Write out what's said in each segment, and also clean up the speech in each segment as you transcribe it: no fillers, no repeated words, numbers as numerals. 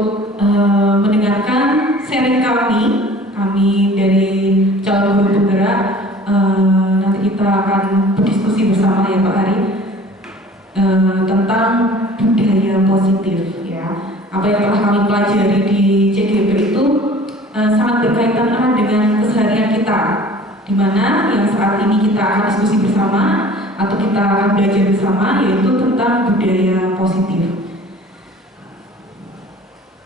untuk mendengarkan sharing kami dari calon guru penggerak. Nanti kita akan berdiskusi bersama ya Pak Hari tentang budaya positif ya. Apa yang telah kami pelajari di CGP itu sangat berkaitan erat dengan keseharian kita, di mana yang saat ini kita akan diskusi bersama atau kita akan belajar bersama, yaitu tentang budaya positif.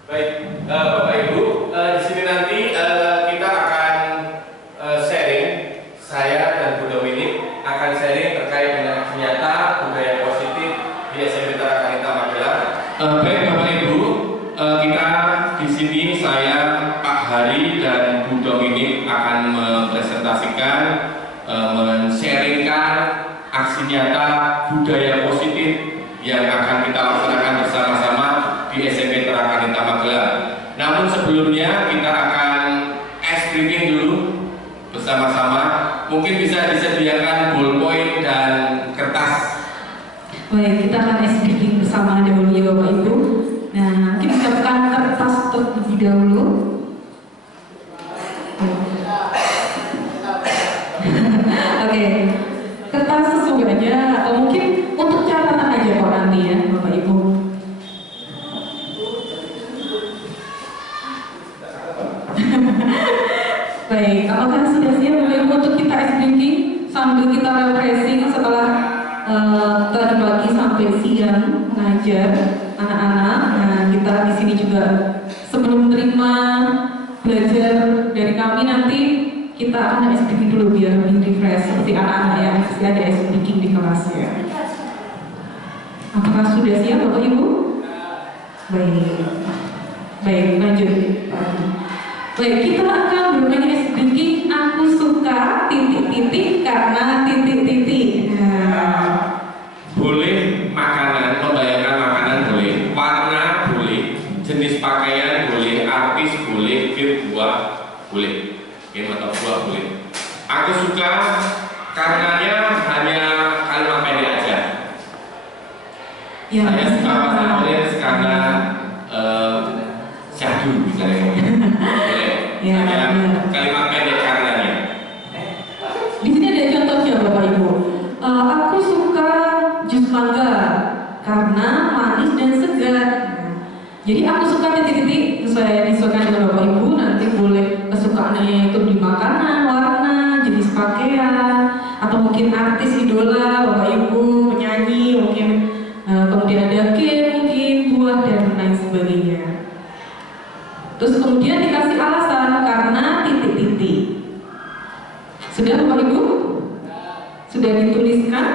Baik, Bapak Ibu, di sini nanti kita akan sharing. Saya dan Bu Dominik akan sharing terkait dengan nyata budaya positif di SMP Tarakanita Magelang. Baik, Bapak Ibu, kita di sini saya, Pak Hari dan Bu Dominik akan mempresentasikan, men-sharingkan aksi nyata budaya positif yang akan kita laksanakan bersama-sama di SMP Tarakanita Magelang. Namun sebelumnya kita akan ice breaking dulu bersama-sama. Mungkin bisa disediakan ballpoint dan kertas. Baik, kita akan ice breaking bersama dahulu ya Bapak Ibu. Nah, kita siapkan kertas terlebih dahulu. Oke, kertas sesungguhnya atau mungkin untuk catatan aja kok nanti ya Bapak Ibu. Baik, apakah sudah siap Bapak Ibu untuk kita ice breaking sambil kita refreshing setelah tadi pagi sampai siang mengajar anak-anak. Nah, kita di sini juga sebelum terima belajar dari kami nanti kita akan ice breaking dulu biar lebih refresh seperti anak-anak yang pasti ada ice breaking di kelas ya. Apakah sudah siap Bapak Ibu? Baik, lanjut. Baik, kita akan bermain ice breaking. Aku suka titik-titik karena titik-titik. Nah. Boleh makanan, membayangkan makanan boleh, warna boleh, jenis pakaian boleh, artis boleh, buah boleh, atau buah boleh. Aku suka karenanya hanya kalimat pendek aja. Ya, saya suka warna orange karena syahdu misalnya. Boleh. Ya, hanya kalimat pendek karenanya. Di sini ada contohnya Bapak Ibu. Aku suka jus mangga karena manis dan segar. Jadi aku suka titik-titik sesuai disesuaikan dengan Bapak Ibu. Nanti boleh kesukaannya itu di makanan, warna, jenis pakaian, atau mungkin artis idola Bapak Ibu, penyanyi, mungkin kemudian ada game, mungkin buah dan lain sebagainya. Terus kemudian dikasih alasan karena titik-titik. Sudah Bapak Ibu? Sudah dituliskan?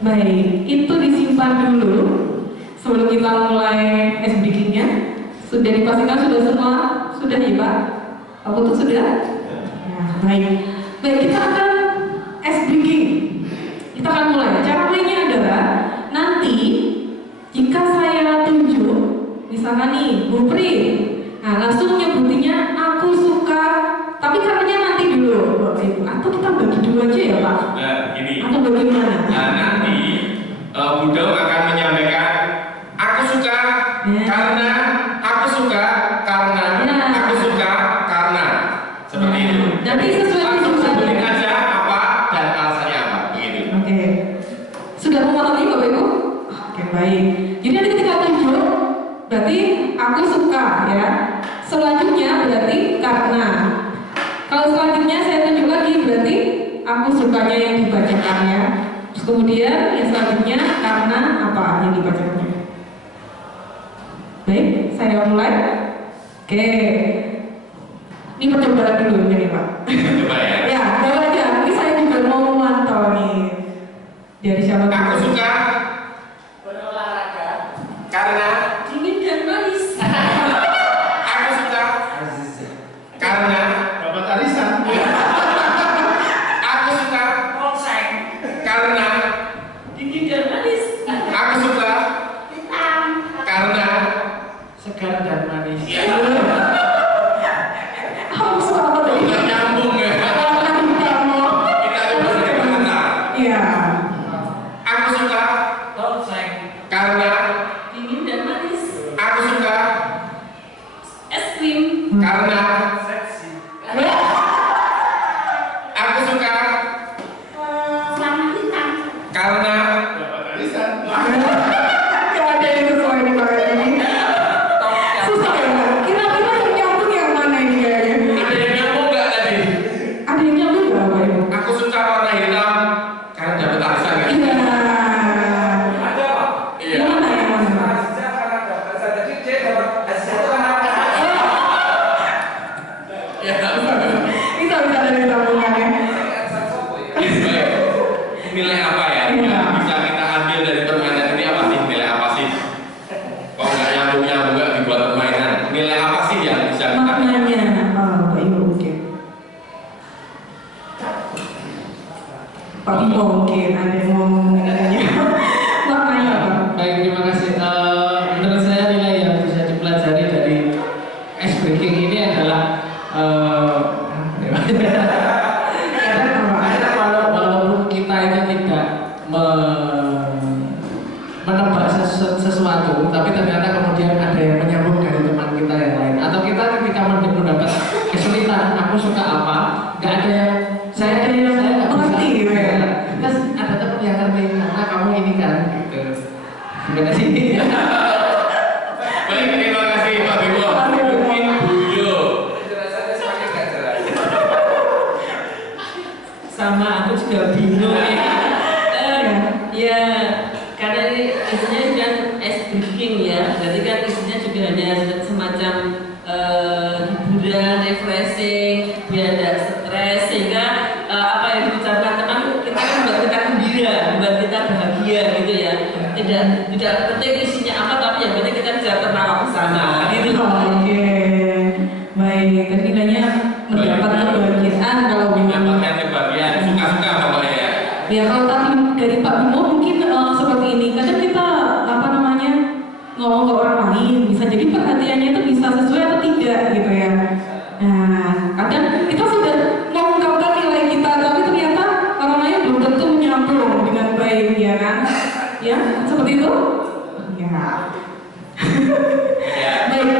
Baik, itu disimpan dulu sebelum kita mulai ice breaking-nya. Sudah dipastikan sudah semua? Sudah ya Pak? Pak Putu sudah? Ya, baik. Baik, kita akan ice breaking. Kita akan mulai. Cara mainnya adalah nanti jika saya tunjuk, misalnya nih, Bu Pri, nah langsung nyebutinya aku suka, tapi caranya nanti dulu Bapak Ibu. Atau kita bagi dua aja ya Pak? Nah, ini. Atau bagaimana? Nah, nanti Bu Dom akan menyampaikan aku suka karena, aku suka karena, aku suka karena. Seperti itu. Nanti sesuai langsung tunjuk sebutin saja. aja apa dan alasannya apa, begitu. Oke. Sudah memahami Bapak Ibu? Oke, baik. Jadi nanti ketika tunjuk, berarti aku suka ya. Selanjutnya berarti karena. Kalau selanjutnya saya tunjuk lagi berarti aku sukanya yang dibacakannya. Terus kemudian yang selanjutnya karena apa yang dibacakannya. Baik, saya mulai. Oke. Ini percobaan dulu ya Pak. Coba ya. Ya, coba aja. Ini saya juga mau memantau nih. Dari siapa? Aku suka berolahraga karena, dingin dan manis. aku suka karena, Bapak Arisan. aku suka Polsek karena, dingin dan manis. aku suka Hitam karena. Segar dan manis. Ya, Aku suka apa tadi? nggak nyambung ya. Kamu. Kita coba sedikit bentar. Iya. Aku suka Tongseng. karena Dingin dan manis. aku suka Es krim. karena Seksi. aku suka Warna hitam. karena Dapat arisan. Gak ada yang sesuai nih kayaknya ini. Susah ya, Mbak? Kira-kira yang nyambung yang mana ini kayaknya? ada yang nyambung nggak tadi? Ada yang nyambung nggak, Pak Ibu? Aku suka warna hitam karena dapat arisan kan? Iya. Ada Pak. Iya. Yang mana yang mana, Pak? Asia karena dapat saya jadi C dapat Asia itu karena Ya. Bisa dari sambungannya. Baik. Nilai apa ya? Iya. Bisa kita ambil dari permainan ini apa sih? Nilai apa sih? Kok nggak nyambung nggak dibuat permainan? Nilai apa sih yang bisa kita? Maknanya, Pak Ibu, oke. Pak Ibu, oke, ada yang mau mengenainya. Maknanya apa? Baik, terima kasih. Menurut saya nilai yang bisa dipelajari dari ice breaking ini adalah walaupun kita itu tidak menebak sesuatu, tapi ternyata kemudian ada yang menyambung dari teman kita yang lain. Atau kita ketika mendapat kesulitan, aku suka apa, nggak ada yang saya nggak Mengerti bisa. gitu ya? Terus ada teman yang ngerti, karena kamu ini kan, gitu. Gimana sih? Baik, terima kasih Pak Bimo. Mungkin Buyo. penjelasannya semakin nggak jelas. Sama aku juga bingung ya. Ya, karena ini isinya kan ice breaking ya, berarti kan isinya juga hanya semacam hiburan, refreshing, biar tidak stres, sehingga apa yang diucapkan teman kita kan membuat kita gembira, membuat kita bahagia gitu ya. Tidak penting isinya apa, tapi yang penting kita bisa tertawa bersama gitu. Oke, baik. Ketiganya mendapat kebahagiaan kalau memang. Mendapatkan kebahagiaan, suka-suka pokoknya ya. Ya kalau tadi dari Pak Bimo mungkin seperti ini. Kadang kita apa namanya ngomong ke orang lain, bisa jadi perhatiannya itu bisa sesuai atau tidak gitu ya. Nah, kadang kita sudah mengungkapkan nilai kita, tapi ternyata orang lain belum tentu menyambung dengan baik, ya kan? Ya, seperti itu. Ya. Baik.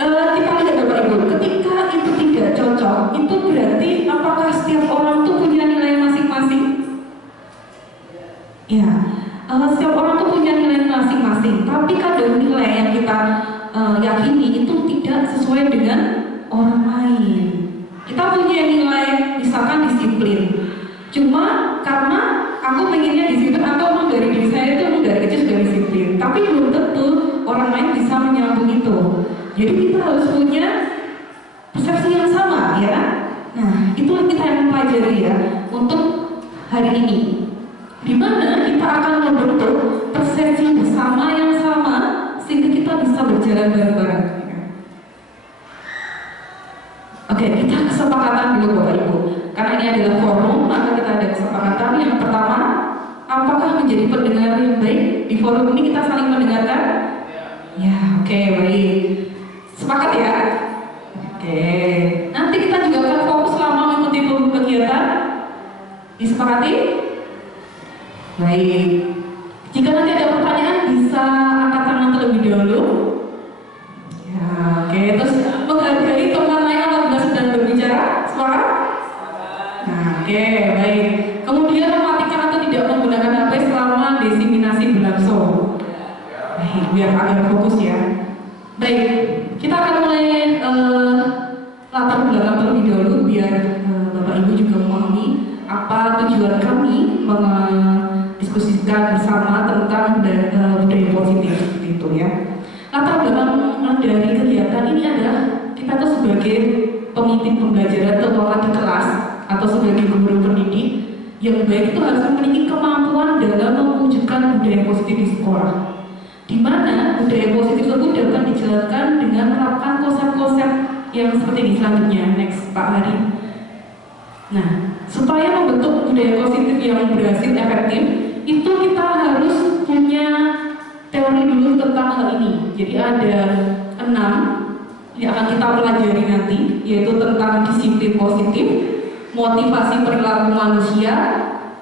Kita lihat Bapak Ibu, ketika itu tidak cocok, itu berarti apakah setiap orang tuh punya nilai masing-masing? Ya, setiap orang tuh punya nilai masing-masing, tapi kadang nilai yang kita yakini itu tidak sesuai dengan orang lain. Kita punya nilai, misalkan disiplin. Cuma karena aku pengennya disiplin atau emang dari diri saya itu emang dari kecil sudah disiplin, tapi belum tentu orang lain bisa menyambung itu. Jadi kita harus punya persepsi yang sama, ya kan? Nah, itulah kita yang mempelajari ya untuk hari ini, di mana kita akan membentuk persepsi bersama yang sama sehingga kita bisa berjalan bareng-bareng. Oke, kita kesepakatan dulu Bapak Ibu. Karena ini adalah forum, maka kita ada kesepakatan. Yang pertama, apakah menjadi pendengar yang baik? Di forum ini kita saling mendengarkan? Ya, oke, baik. Sepakat ya? Oke. Nanti kita juga akan fokus selama mengikuti kegiatan. Disepakati? Baik. Jika nanti ada pertanyaan, bisa angkat tangan terlebih dahulu. Ya, oke. Terus menghargai teman lain apabila sedang berbicara. Sepakat? Nah, oke, baik. Kemudian mematikan atau tidak menggunakan HP selama diseminasi berlangsung. Baik, biar agak fokus ya. Baik, kita akan mulai latar belakang terlebih dahulu biar Bapak Ibu juga memahami apa tujuan kami mendiskusikan bersama tentang budaya positif seperti itu ya. Latar belakang dari kegiatan ini adalah kita tuh sebagai pemimpin pembelajaran atau di kelas atau sebagai guru pendidik yang baik itu harus memiliki kemampuan dalam mewujudkan budaya positif di sekolah, di mana budaya positif tersebut dapat dijalankan dengan menerapkan konsep-konsep yang seperti ini selanjutnya. Next, Pak Hari. Nah, supaya membentuk budaya positif yang berhasil efektif, itu kita harus punya teori dulu tentang hal ini. Jadi ada 6 yang akan kita pelajari nanti, yaitu tentang disiplin positif, motivasi perilaku manusia,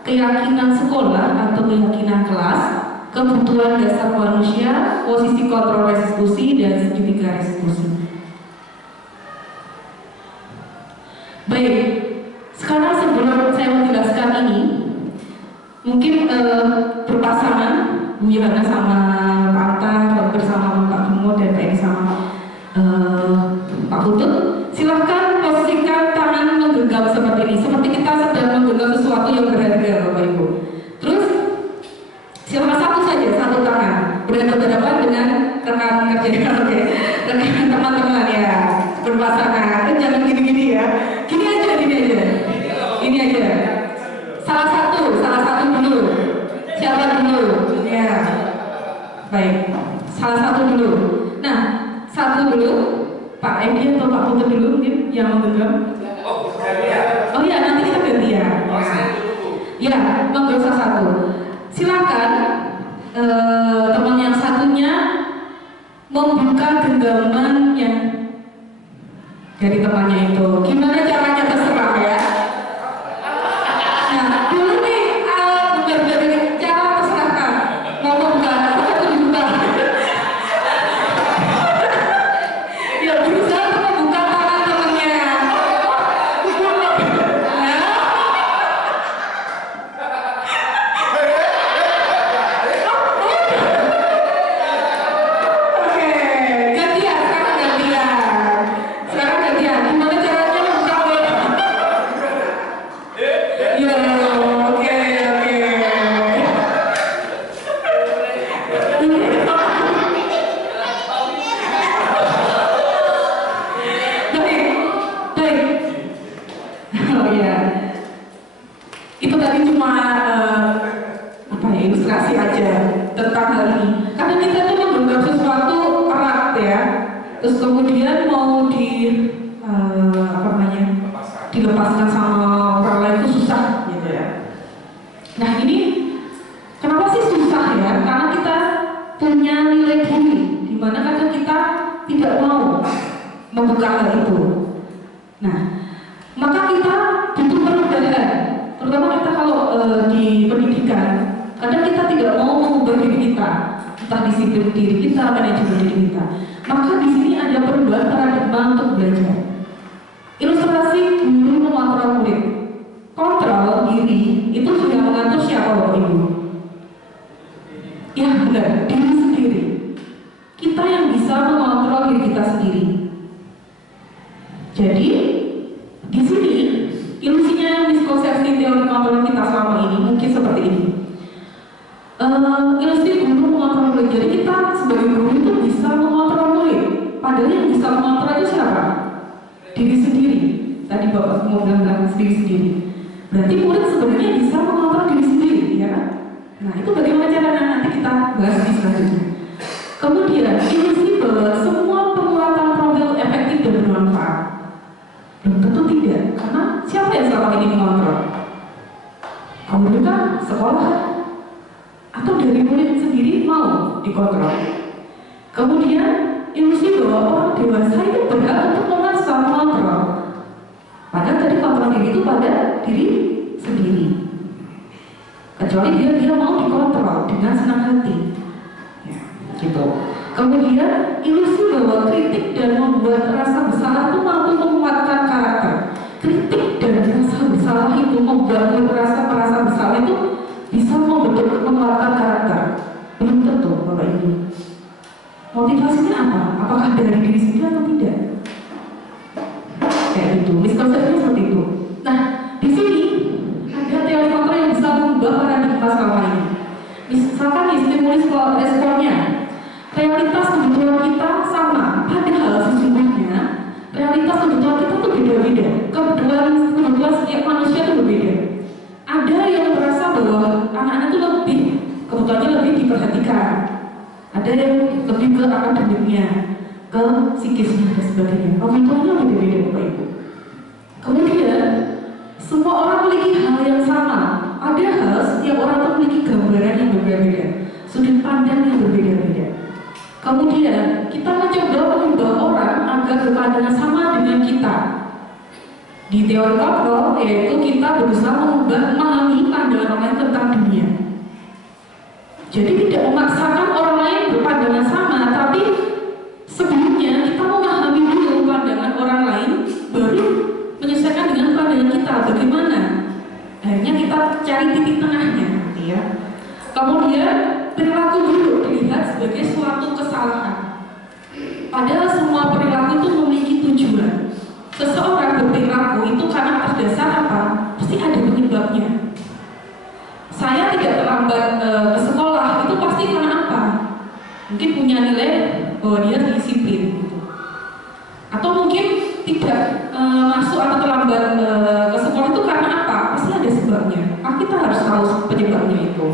keyakinan sekolah atau keyakinan kelas, kebutuhan dasar manusia, posisi kontrol restitusi, dan segitiga restitusi. Baik, sekarang sebelum saya menjelaskan ini, mungkin berpasangan Bu Yohana sama Pak Atta, bersama Pak Gemo dan Pak Edi sama Pak Putut, silahkan posisikan tangan menggenggam seperti ini, seperti kita sedang menggenggam sesuatu yang berharga, Bapak Ibu. Terus silahkan satu saja, satu tangan berhadapan dengan rekan kerja, oke, rekan teman-teman ya, berpasangan. Jangan gini-gini ya, gini aja. Ini aja. Salah satu dulu. Siapa dulu? Ya. Baik. Salah satu dulu. Nah, satu dulu. Pak Edi atau Pak Putut dulu mungkin yang menggenggam. Oh iya, nanti kita gantian. Ya, monggo satu. Silakan teman yang satunya membuka genggaman yang dari temannya itu. Gimana caranya terserah ya. Nah, dulu nih dari cara terserahkan. Mau membuka atau dibuka? Ya berusaha untuk membuka tangan temannya. Oke, gantian. Sekarang gantian. Gimana caranya membuka? Ya, oke. Baik. Oh ya. Itu tadi cuma ilustrasi aja tentang hal ini. Karena kita tuh menggenggam sesuatu erat ya. Terus kemudian mau dilepaskan sama orang lain itu susah gitu ya. Nah ini kenapa sih susah ya? Karena kita punya nilai diri, dimana kadang kita tidak mau membuka hal itu. Nah, maka kita butuh perubahan. Terutama kita kalau di pendidikan, kadang kita tidak mau mengubah diri kita, entah disiplin diri kita, manajemen diri kita. Maka di sini ada perubahan paradigma untuk belajar. Ilustrasi guru mengontrol murid. Kontrol diri itu sudah mengatur siapa Bapak Ibu? Ya benar, diri sendiri. Kita yang bisa mengontrol diri kita sendiri. Jadi di sini ilusinya miskonsepsi teori kontrol kita selama ini mungkin seperti ini. Ilusi guru mengontrol murid. Jadi kita sebagai guru itu bisa mengontrol murid. Padahal yang bisa mengontrol itu siapa? Diri sendiri. Tadi Bapak mau bilang diri sendiri. Berarti murid sebenarnya bisa mengontrol diri sendiri, ya kan? Nah itu bagaimana caranya nanti kita bahas di selanjutnya. Kemudian ilusi bahwa semua penguatan profil efektif dan bermanfaat. Belum tentu tidak, karena siapa yang selama ini mengontrol? Kamu kan sekolah atau dari murid sendiri mau dikontrol. Kemudian ilusi bahwa orang dewasa itu berhak untuk mengontrol. Padahal tadi kontrol diri itu pada diri sendiri. Kecuali dia mau dikontrol dengan senang hati. Ya, gitu. Kemudian ilusi bahwa kritik dan membuat rasa bersalah itu mampu menguatkan karakter. Kritik dan rasa bersalah itu membuat merasa bersalah itu bisa membentuk menguatkan karakter. Belum tentu, Bapak Ibu. Motivasinya apa? Apakah dari diri sendiri atau tidak? Kayak gitu, miskonsepsinya seperti itu. Nah, di sini ada teori kontrol yang bisa mengubah paradigma selama ini. Misalkan nih, stimulus responnya, realitas kebutuhan kita sama, padahal sesungguhnya realitas kebutuhan kita tuh beda-beda. Kebutuhan setiap manusia itu berbeda. Ada yang merasa bahwa anak-anak itu lebih kebutuhannya lebih diperhatikan. Ada yang lebih ke akademiknya, ke psikisnya dan sebagainya. Kebutuhannya beda-beda, Bapak Ibu. Kemudian semua orang memiliki hal yang sama. Padahal setiap orang itu memiliki gambaran yang berbeda-beda, sudut pandang yang berbeda-beda. Kemudian kita mencoba mengubah orang agar berpandangan sama dengan kita. Di teori kontrol yaitu kita berusaha memahami pandangan orang lain tentang dunia. Jadi tidak memaksakan orang lain berpandangan sama, tapi sebelumnya kita memahami dulu pandangan orang lain, baru menyesuaikan dengan pandangan kita. Bagaimana? Akhirnya kita cari titik tengahnya, ya. Kemudian perilaku dulu dilihat sebagai suatu kesalahan. Padahal semua perilaku itu memiliki tujuan. Seseorang berperilaku itu karena atas dasar apa? Pasti ada penyebabnya. Saya tidak terlambat ke sekolah itu pasti karena apa? Mungkin punya nilai bahwa dia disiplin, gitu. Atau mungkin tidak masuk atau terlambat ke sekolah itu karena apa? Pasti ada sebabnya. Kita harus tahu penyebabnya itu.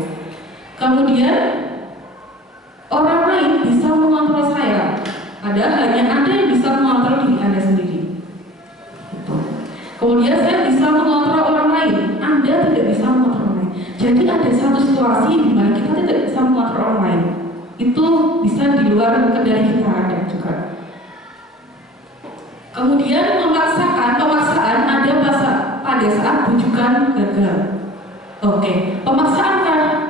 Kemudian orang lain bisa mengontrol saya, padahal hanya Anda yang bisa mengontrol diri Anda sendiri. Kemudian saya bisa mengontrol orang lain, Anda tidak bisa mengontrol orang lain. Jadi ada satu situasi di mana kita tidak bisa mengontrol orang lain. Itu bisa di luar kendali kita ada juga. Kemudian pemaksaan ada pada saat bujukan gagal. Oke, pemaksaan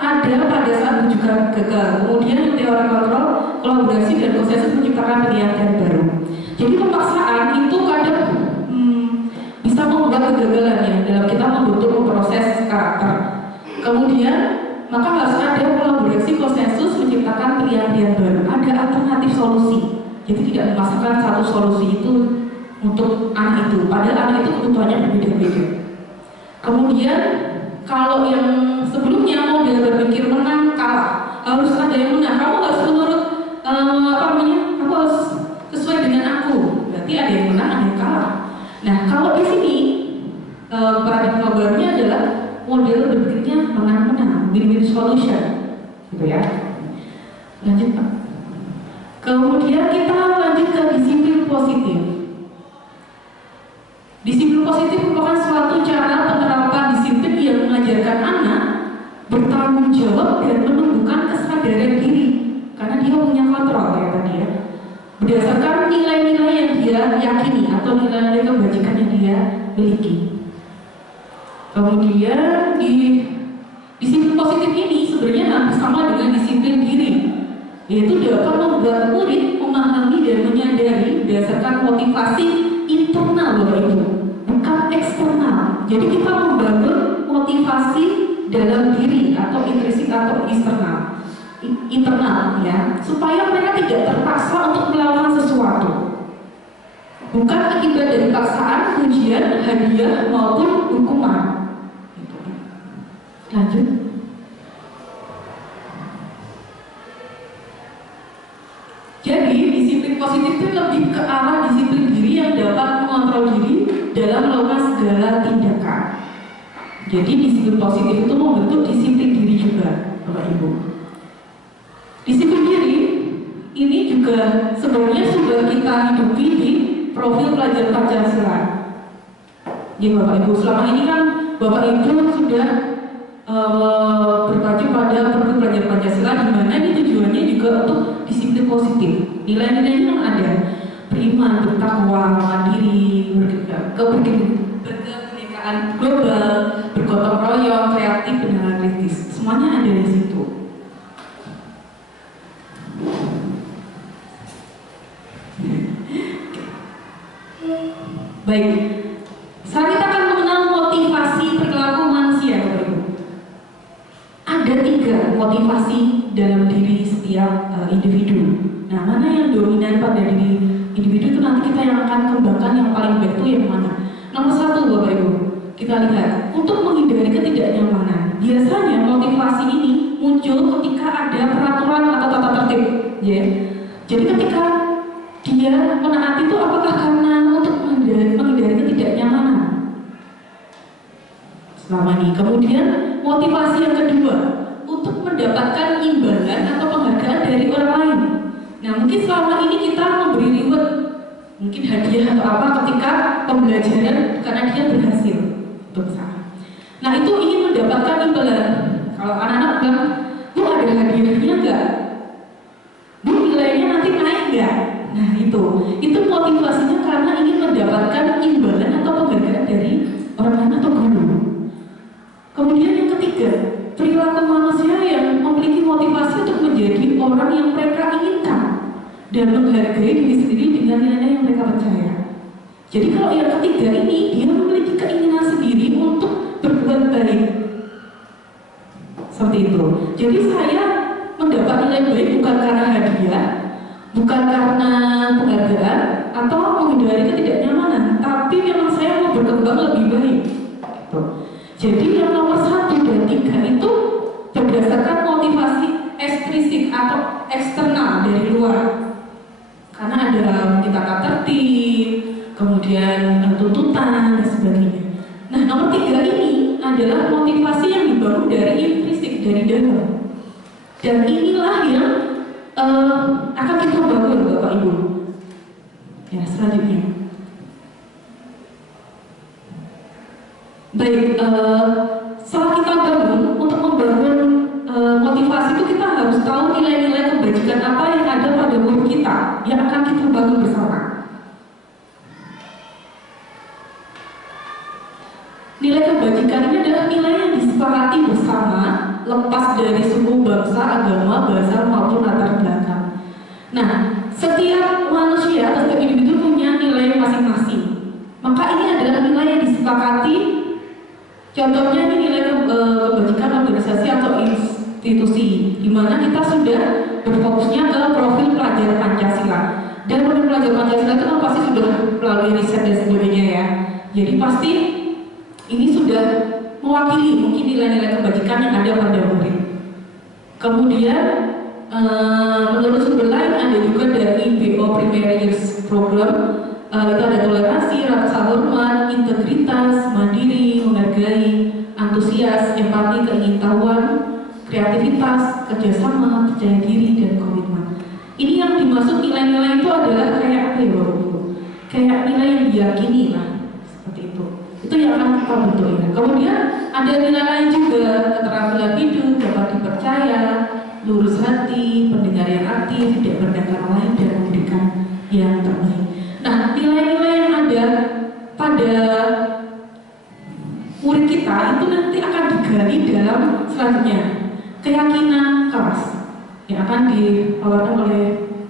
ada pada saat bujukan gagal. Kemudian teori kontrol, kolaborasi dan konsensus menciptakan pilihan baru. Jadi pemaksaan itu kadang bisa membuat kegagalannya dalam kita membentuk proses karakter. Kemudian maka harus ada kolaborasi konsensus menciptakan pilihan-pilihan baru. Ada alternatif solusi. Jadi tidak memasukkan satu solusi itu untuk anak itu. Padahal anak itu kebutuhannya berbeda-beda. Kemudian kalau yang sebelumnya model berpikir menang kalah, harus ada yang menang. Kamu harus menurut kamu harus sesuai dengan aku. Berarti ada yang menang, ada yang kalah. Nah, kalau di sini paradigma barunya adalah model berpikirnya menang-menang, win-win solution, gitu ya. Lanjut Pak. Kemudian kita lanjut ke disiplin positif. Disiplin positif merupakan suatu cara penerapan disiplin yang mengajarkan anak bertanggung jawab dan menumbuhkan kesadaran diri, karena dia punya kontrol ya tadi ya. Berdasarkan nilai-nilai yang dia yakini atau nilai-nilai kebajikan yang dia miliki. Kemudian di disiplin positif ini sebenarnya hampir sama dengan disiplin diri, yaitu dapat membuat murid memahami dan menyadari berdasarkan motivasi internal Bapak Ibu, bukan eksternal. Jadi kita membangun motivasi dalam diri atau intrinsik atau internal ya, supaya mereka tidak terpaksa untuk melakukan sesuatu, bukan akibat dari paksaan, ujian, hadiah maupun hukuman. Lanjut. Jadi disiplin positif itu lebih ke arah disiplin diri yang dapat mengontrol diri dalam melakukan segala tindakan. Jadi disiplin positif itu membentuk disiplin diri juga, Bapak Ibu. Disiplin diri ini juga sebenarnya sudah kita hidupi di profil pelajar Pancasila. Ya Bapak Ibu, selama ini kan Bapak Ibu sudah berpacu pada profil pelajar Pancasila, di mana ini tujuannya juga untuk disiplin positif. Nilai-nilainya yang ada: beriman, bertakwa, mandiri, kebinekaan global, bergotong royong, kreatif, dan kritis. Semuanya ada di situ. Baik, sekarang kita akan mengenal motivasi perilaku manusia, Bapak Ibu. Ada 3 motivasi dalam diri setiap individu. Nah, mana yang dominan pada diri individu itu nanti kita yang akan kembangkan. Yang paling baik itu yang mana? Nomor 1 Bapak Ibu, kita lihat untuk menghindari ketidaknyamanan. Biasanya motivasi ini muncul ketika ada peraturan atau tata tertib, ya. Jadi ketika dia menaati itu apakah karena untuk menghindari ketidaknyamanan selama ini. Kemudian motivasi yang kedua untuk mendapatkan imbalan atau penghargaan dari orang lain. Nah, mungkin selama ini kita memberi reward, mungkin hadiah atau apa ketika pembelajaran karena dia berhasil berusaha. Nah, itu ingin mendapatkan imbalan. Kalau anak-anak bilang, Bu, ada hadiahnya enggak? Bu, nilainya nanti naik enggak? Nah, itu motivasinya karena ingin mendapatkan mendapatkan imbalan atau penghargaan dari orang lain atau guru. Kemudian yang ketiga, perilaku manusia yang memiliki motivasi untuk menjadi orang yang mereka inginkan dan menghargai diri sendiri dengan nilai yang mereka percaya. Jadi kalau yang ketiga ini, dia memiliki keinginan sendiri untuk berbuat baik. Seperti itu. Jadi saya mendapat nilai baik bukan karena hadiah, bukan karena penghargaan atau menghindari ketidaknyamanan, tapi memang saya mau berkembang lebih baik. Gitu. Jadi yang nomor 1 dan 3 itu berdasarkan motivasi ekstrisik atau eksternal dari luar. Karena ada tata tertib, kemudian tuntutan dan sebagainya. Nah, nomor 3 ini adalah motivasi yang dibangun dari intrinsik, dari dalam. Dan inilah yang akan kita bangun, Bapak Ibu. Ya, selanjutnya. Baik, setelah kita bangun, untuk membangun motivasi itu kita harus tahu nilai-nilai kebajikan apa yang ada pada diri kita yang akan kita bangun bersama. Nilai kebajikan ini adalah nilai yang disepakati bersama, lepas dari suku, bangsa, agama, bahasa maupun latar belakang. Nah, setiap manusia atau setiap individu punya nilai masing-masing. Maka ini adalah nilai yang disepakati. Contohnya ini nilai kebajikan organisasi atau institusi, di mana kita sudah berfokusnya ke profil pelajar Pancasila. Dan profil pelajar Pancasila itu kan pasti sudah melalui riset dan sebagainya ya. Jadi pasti ini sudah mewakili mungkin nilai-nilai kebajikan yang ada pada murid. Kemudian menurut sumber lain ada juga dari BO Primary Years Program. Itu ada toleransi, rasa hormat, integritas, mandiri, menghargai, antusias, empati, keingintahuan, kreativitas, kerjasama, percaya diri, dan komitmen. Ini yang dimaksud nilai-nilai itu adalah kayak apa ya Bapak Ibu? Kayak nilai yang diyakini lah, seperti itu. Itu yang akan kita bentuk ya. Kemudian ada nilai lain juga, keterampilan hidup, dapat dipercaya, lurus hati, pendengar yang aktif, tidak merendahkan lain, dan memberikan yang terbaik. Nah, nilai-nilai yang ada pada murid kita itu nanti akan digali dalam selanjutnya keyakinan kelas yang akan ditawarkan oleh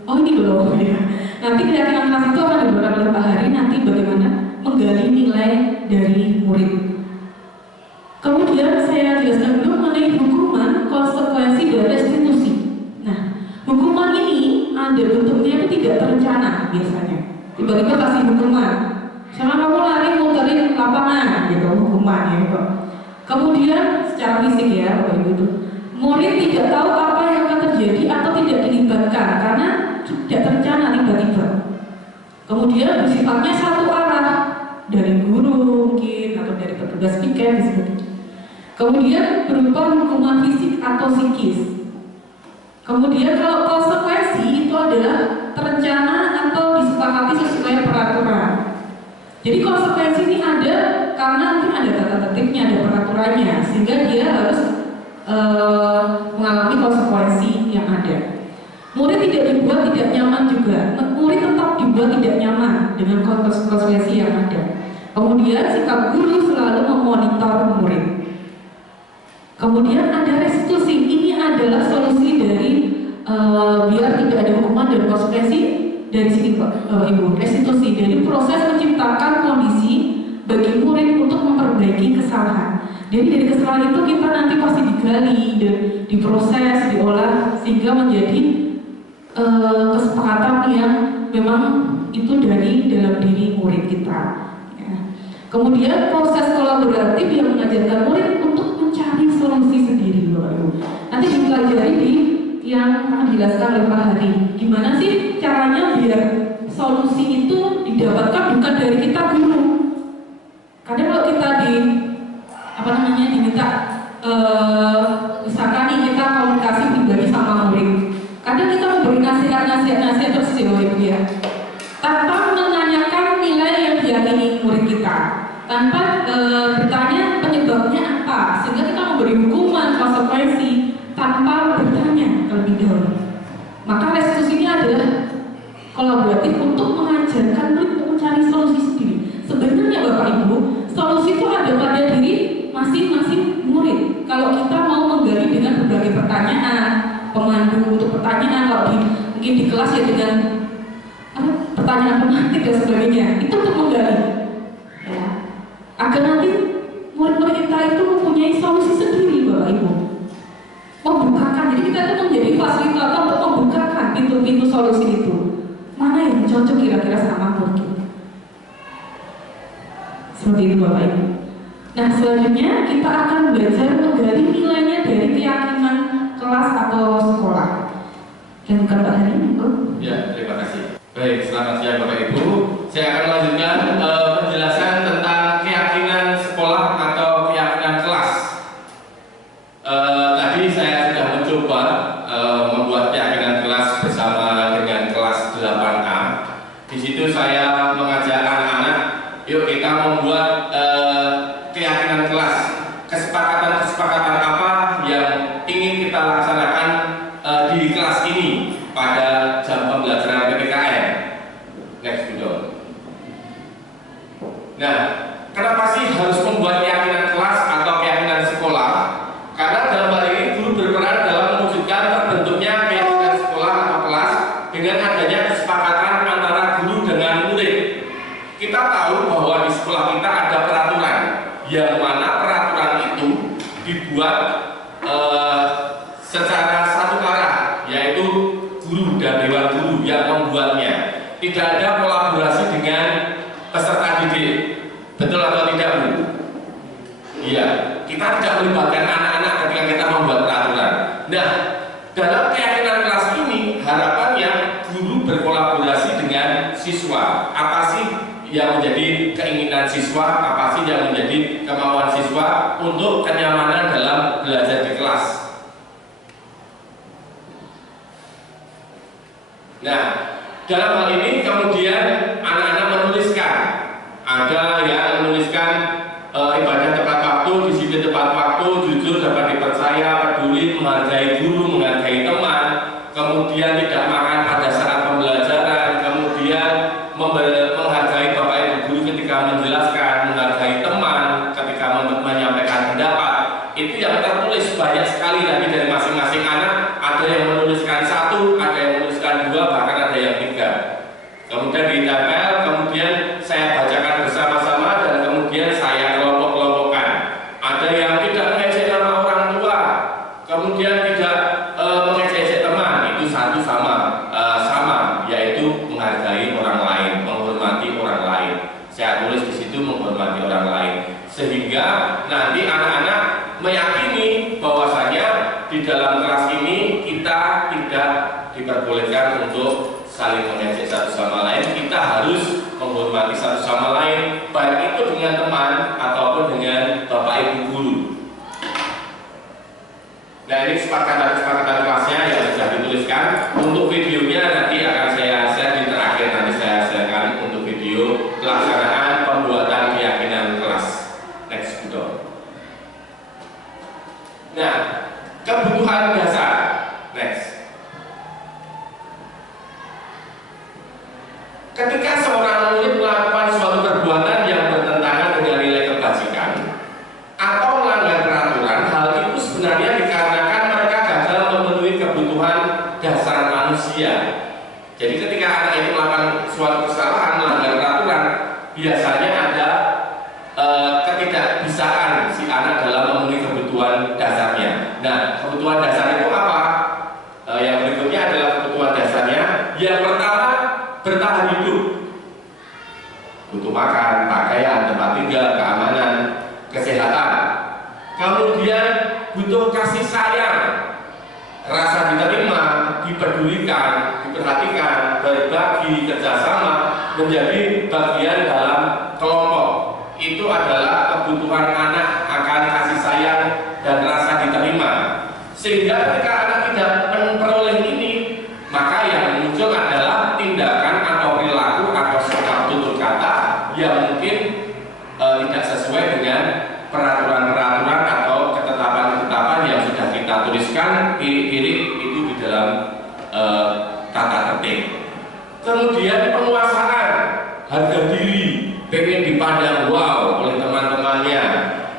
ini belum ya. Nanti keyakinan kelas itu akan diberikan oleh Pak Hari nanti bagaimana menggali nilai dari murid. Kemudian saya jelaskan dulu mengenai hukuman, konsekuensi, dan restitusi. Nah, hukuman ini ada bentuknya itu tidak terencana biasanya. Tiba-tiba kasih hukuman, sama kamu lari muterin lapangan gitu, hukuman ya gitu. Kemudian secara fisik ya Bapak Ibu itu, murid tidak tahu apa yang akan terjadi atau tidak dilibatkan karena tidak terencana tiba-tiba. Kemudian sifatnya satu arah dari guru mungkin atau dari petugas piket disebut. Kemudian berupa hukuman fisik atau psikis. Kemudian kalau konsekuensi itu adalah terencana atau disepakati sesuai peraturan. Jadi konsekuensi ini ada karena mungkin ada tata tertibnya, ada peraturannya, sehingga dia harus mengalami konsekuensi yang ada. Murid tidak dibuat tidak nyaman juga. Murid tetap dibuat tidak nyaman dengan konsekuensi yang ada. Kemudian sikap guru selalu memonitor murid. Kemudian ada restitusi. Ini adalah solusi dari biar tidak ada hukuman dan konsekuensi dari sini Bapak Ibu. Restitusi dari proses menciptakan kondisi bagi murid untuk memperbaiki kesalahan. Jadi dari kesalahan itu kita nanti pasti digali dan diproses, diolah sehingga menjadi kesepakatan yang memang itu dari dalam diri murid kita. Ya. Kemudian proses kolaboratif yang mengajarkan murid untuk mencari solusi sendiri, Bapak Ibu. Nanti dipelajari di yang akan dijelaskan oleh Pak Hari. Gimana sih caranya biar solusi itu didapatkan bukan dari kita guru. Kadang kalau kita diminta misalkan nih kita komunikasi pribadi sama murid. Kadang kita memberi nasihat terus sih Bapak Ibu ya. Tanpa menanyakan nilai yang diyakini murid kita, tanpa bertanya penyebabnya apa, sehingga kita memberi hukuman, konsekuensi tanpa bertanya terlebih dahulu. Maka restitusinya adalah kolaboratif untuk mengajarkan murid untuk mencari solusi sendiri. pertanyaan, kalau mungkin di kelas ya dengan pertanyaan tematik dan sebagainya, itu untuk menggali ya, agar nanti murid-murid kita itu mempunyai solusi sendiri, Bapak Ibu, membukakan. Jadi kita itu menjadi fasilitator untuk membukakan pintu-pintu solusi itu, mana yang cocok kira-kira sama murid kita. Seperti itu Bapak Ibu. Nah, selanjutnya kita akan belajar menggali nilainya dari keyakinan kelas atau sekolah. Dan bukan Pak Hani, Ya, terima kasih. Baik, selamat siang Bapak Ibu. Saya akan melanjutkan penjelasan tentang keyakinan sekolah atau keyakinan kelas. Tadi saya sudah mencoba membuat keyakinan kelas bersama dengan kelas 8A. Di situ saya mengajak anak-anak, yuk kita membuat keyakinan kelas, kesepakatan apa yang ingin kita laksanakan di kelas ini pada jam pembelajaran PPKN. Next video. Nah, kenapa sih harus membuat keyakinan kelas atau keyakinan sekolah? Karena dalam hal ini guru berperan dalam mewujudkan terbentuknya keyakinan sekolah atau kelas dengan adanya kesepakatan antara guru dengan murid. Kita tahu bahwa di sekolah kita ada peraturan, yang mana peraturan itu dibuat secara satu arah, yaitu guru dan dewan guru yang membuatnya. Tidak ada kolaborasi dengan peserta didik. Betul atau tidak, Bu? Iya, kita tidak melibatkan anak-anak ketika kita membuat peraturan. Nah, dalam keyakinan kelas ini harapannya guru berkolaborasi dengan siswa. Apa sih yang menjadi keinginan siswa, apa sih yang menjadi kemauan siswa untuk kenyamanan dalam belajar di kelas. Nah, dalam hal ini kemudian anak-anak menuliskan, ada yang menuliskan ibadah tepat waktu, disiplin tepat waktu, jujur, dapat dipercaya, peduli, menghargai guru, menghargai teman, kemudian tidak makan pada saat pembelajaran, kemudian menghargai Bapak Ibu guru ketika menjelaskan, menghargai teman ketika menyampaikan pendapat. Itu yang tertulis banyak sekali lagi dari masing-masing anak. Ada yang menuliskan 1, ada yang menuliskan 2, bahkan ada yang 3. Kemudian ditempel, kemudian saya bacakan bersama-sama dan kemudian saya kelompok-kelompokkan. Ada yang tidak mengejek nama orang tua, kemudian tidak mengejek teman, itu satu sama, yaitu menghargai orang lain, menghormati orang lain. Saya tulis di situ menghormati orang lain, sehingga nanti anak-anak meyakini bahwasanya di dalam kelas ini kita tidak diperbolehkan untuk saling mengejek satu sama lain. Kita harus menghormati satu sama lain, baik itu dengan teman ataupun dengan Bapak Ibu guru. Nah, ini kesepakatan kelasnya yang sudah dituliskan. Untuk videonya nanti akan saya share di terakhir, nanti saya sharekan untuk video pelaksanaan pembuatan keyakinan kelas. Next video. Nah, kebutuhan dasar. Next. Ketika seorang murid melakukan suatu perbuatan yang bertentangan dengan nilai kebajikan atau melanggar peraturan, hal itu sebenarnya dikarenakan mereka gagal memenuhi kebutuhan dasar manusia. Jadi ketika anak itu melakukan suatu kesalahan, melanggar peraturan, biasanya ada ketidakbisaan si anak dalam memenuhi kebutuhan dasarnya. Nah, kebutuhan dasar itu apa? Yang berikutnya adalah kebutuhan dasarnya. Yang pertama, bertahan hidup, butuh makan, pakaian, tempat tinggal, keamanan, kesehatan. Kemudian butuh kasih sayang, rasa diterima, dipedulikan, diperhatikan, berbagi, kerjasama, menjadi bagian dalam kelompok. Itu adalah kebutuhan anak akan kasih sayang dan rasa diterima. Sehingga ketika anak tidak memperoleh ini, maka yang muncul adalah tindakan atau perilaku atau sikap tutur kata yang mungkin tidak sesuai dengan peraturan-peraturan atau ketetapan-ketetapan yang sudah kita tuliskan kiri itu di dalam tata tertib. Kemudian penguasaan, harga diri, pengen dipandang wow oleh teman-temannya,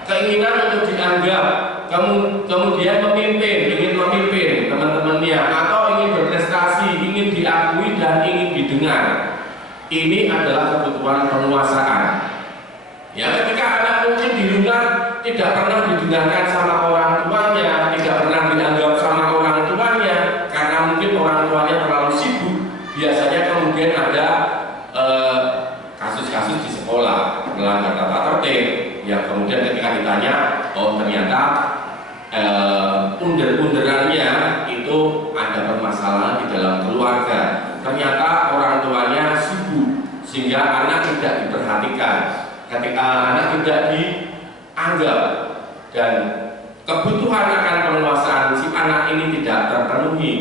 keinginan untuk dianggap, kemudian memimpin, ingin memimpin teman-temannya, atau ingin Ini adalah kebutuhan penguasaan. Ya, ketika anak mungkin di rumah tidak pernah didengarkan sama orang tuanya, tidak pernah dianggap sama orang tuanya, karena mungkin orang tuanya terlalu sibuk, biasanya kemudian ada kasus-kasus di sekolah melanggar tata tertib, yang kemudian ketika ditanya, oh ternyata under-underannya itu ada permasalahan di dalam keluarga. Ternyata orang tuanya sibuk sehingga anak tidak diperhatikan. Ketika anak tidak dianggap dan kebutuhan akan penguasaan si anak ini tidak terpenuhi.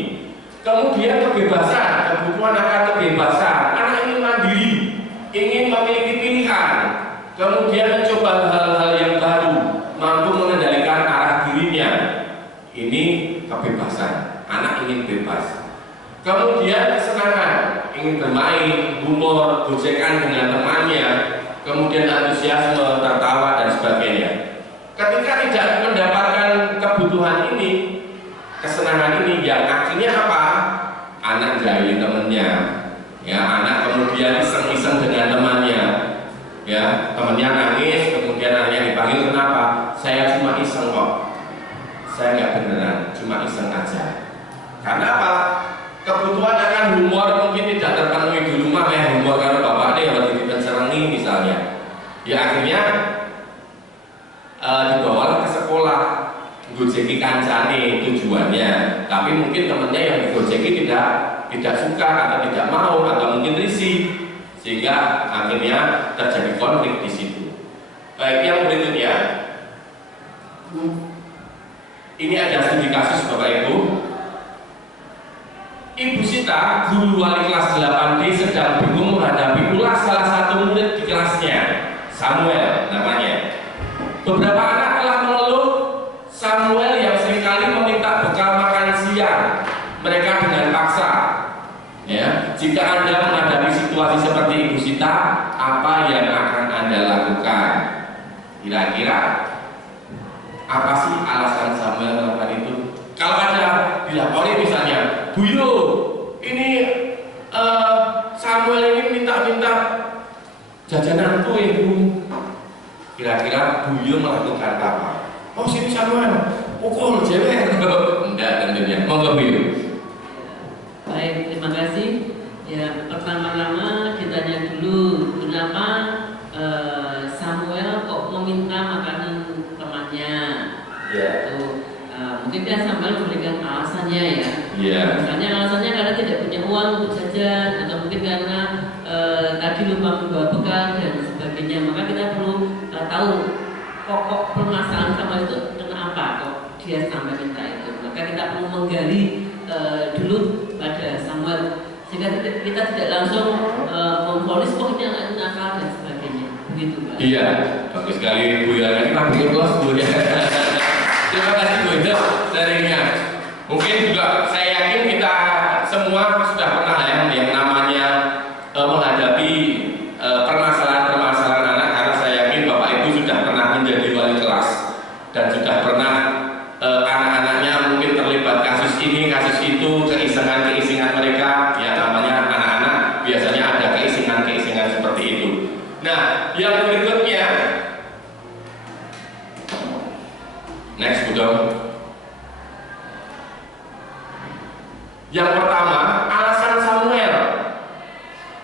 Kemudian kebebasan, kebutuhan akan kebebasan. Anak ingin mandiri, ingin memiliki pilihan, kemudian mencoba hal-hal yang baru, mampu mengendalikan arah dirinya. Ini kebebasan. Anak ingin bebas. Kemudian kesenangan, ingin bermain, humor, gojekan dengan temannya, kemudian antusiasme, tertawa dan sebagainya. Ketika tidak mendapatkan kebutuhan ini, kesenangan ini, yang akhirnya apa? Anak jahili temannya, ya, anak kemudian iseng-iseng dengan temannya, ya, temannya nangis, kemudian anaknya dipanggil, kenapa? Saya cuma iseng kok, saya nggak beneran, cuma iseng aja. Karena apa? Kebutuhan akan humor mungkin tidak terpenuhi di rumah, ya, humor karena bapaknya harus dipenserengi misalnya. Ya akhirnya dibawa ke sekolah, gojeki kancane tujuannya, tapi mungkin temannya yang digojeki tidak suka atau tidak mau atau mungkin risih, sehingga akhirnya terjadi konflik di situ. Baik, yang berikutnya, ini ada studi kasus Bapak Ibu. Ibu Sita, guru wali kelas 8D, sedang bingung menghadapi ulah salah satu murid di kelasnya, Samuel namanya. Beberapa anak telah mengeluh Samuel yang seringkali meminta bekal makan siang mereka dengan paksa. Ya, jika Anda menghadapi situasi seperti Ibu Sita, apa yang akan Anda lakukan? Kira-kira apa sih alasan Samuel melakukan itu? Kalau ada dilapori misalnya, Buyo, ini Samuel ini minta-minta jajanan kue, Bu. Kira-kira Buyo melakukan apa? Oh sini Samuel, pukul cewek. Enggak tentunya, mau Buyo. Baik, terima kasih. Ya, pertama-tama ditanya dulu kenapa Samuel kok meminta makanan temannya. Ya. Mungkin kan Samuel memberikan alasannya ya. Ya. Misalnya alasannya karena tidak punya uang untuk jajan, atau mungkin karena tadi lupa membawa bekal dan sebagainya. Maka kita perlu tahu pokok permasalahan Samuel itu kenapa kok dia sampai minta itu. Maka kita perlu menggali dulu pada Samuel, sehingga kita tidak langsung memvonis pokoknya nakal dan sebagainya. Begitu, Pak. Iya, bagus sekali Bu ya. Ini bikin kelas Bu ya. Terima kasih Bu Ida sharingnya. Mungkin juga saya yakin kita semua sudah pernah ya yang namanya menghadapi permasalahan-permasalahan anak, karena saya yakin Bapak Ibu sudah pernah menjadi wali kelas dan sudah pernah anak-anaknya mungkin terlibat kasus ini, kasus itu, keisengan-keisengan mereka. Ya namanya anak-anak biasanya ada keisengan-keisengan seperti itu. Nah, yang berikutnya, next Bu dong. Yang pertama, alasan Samuel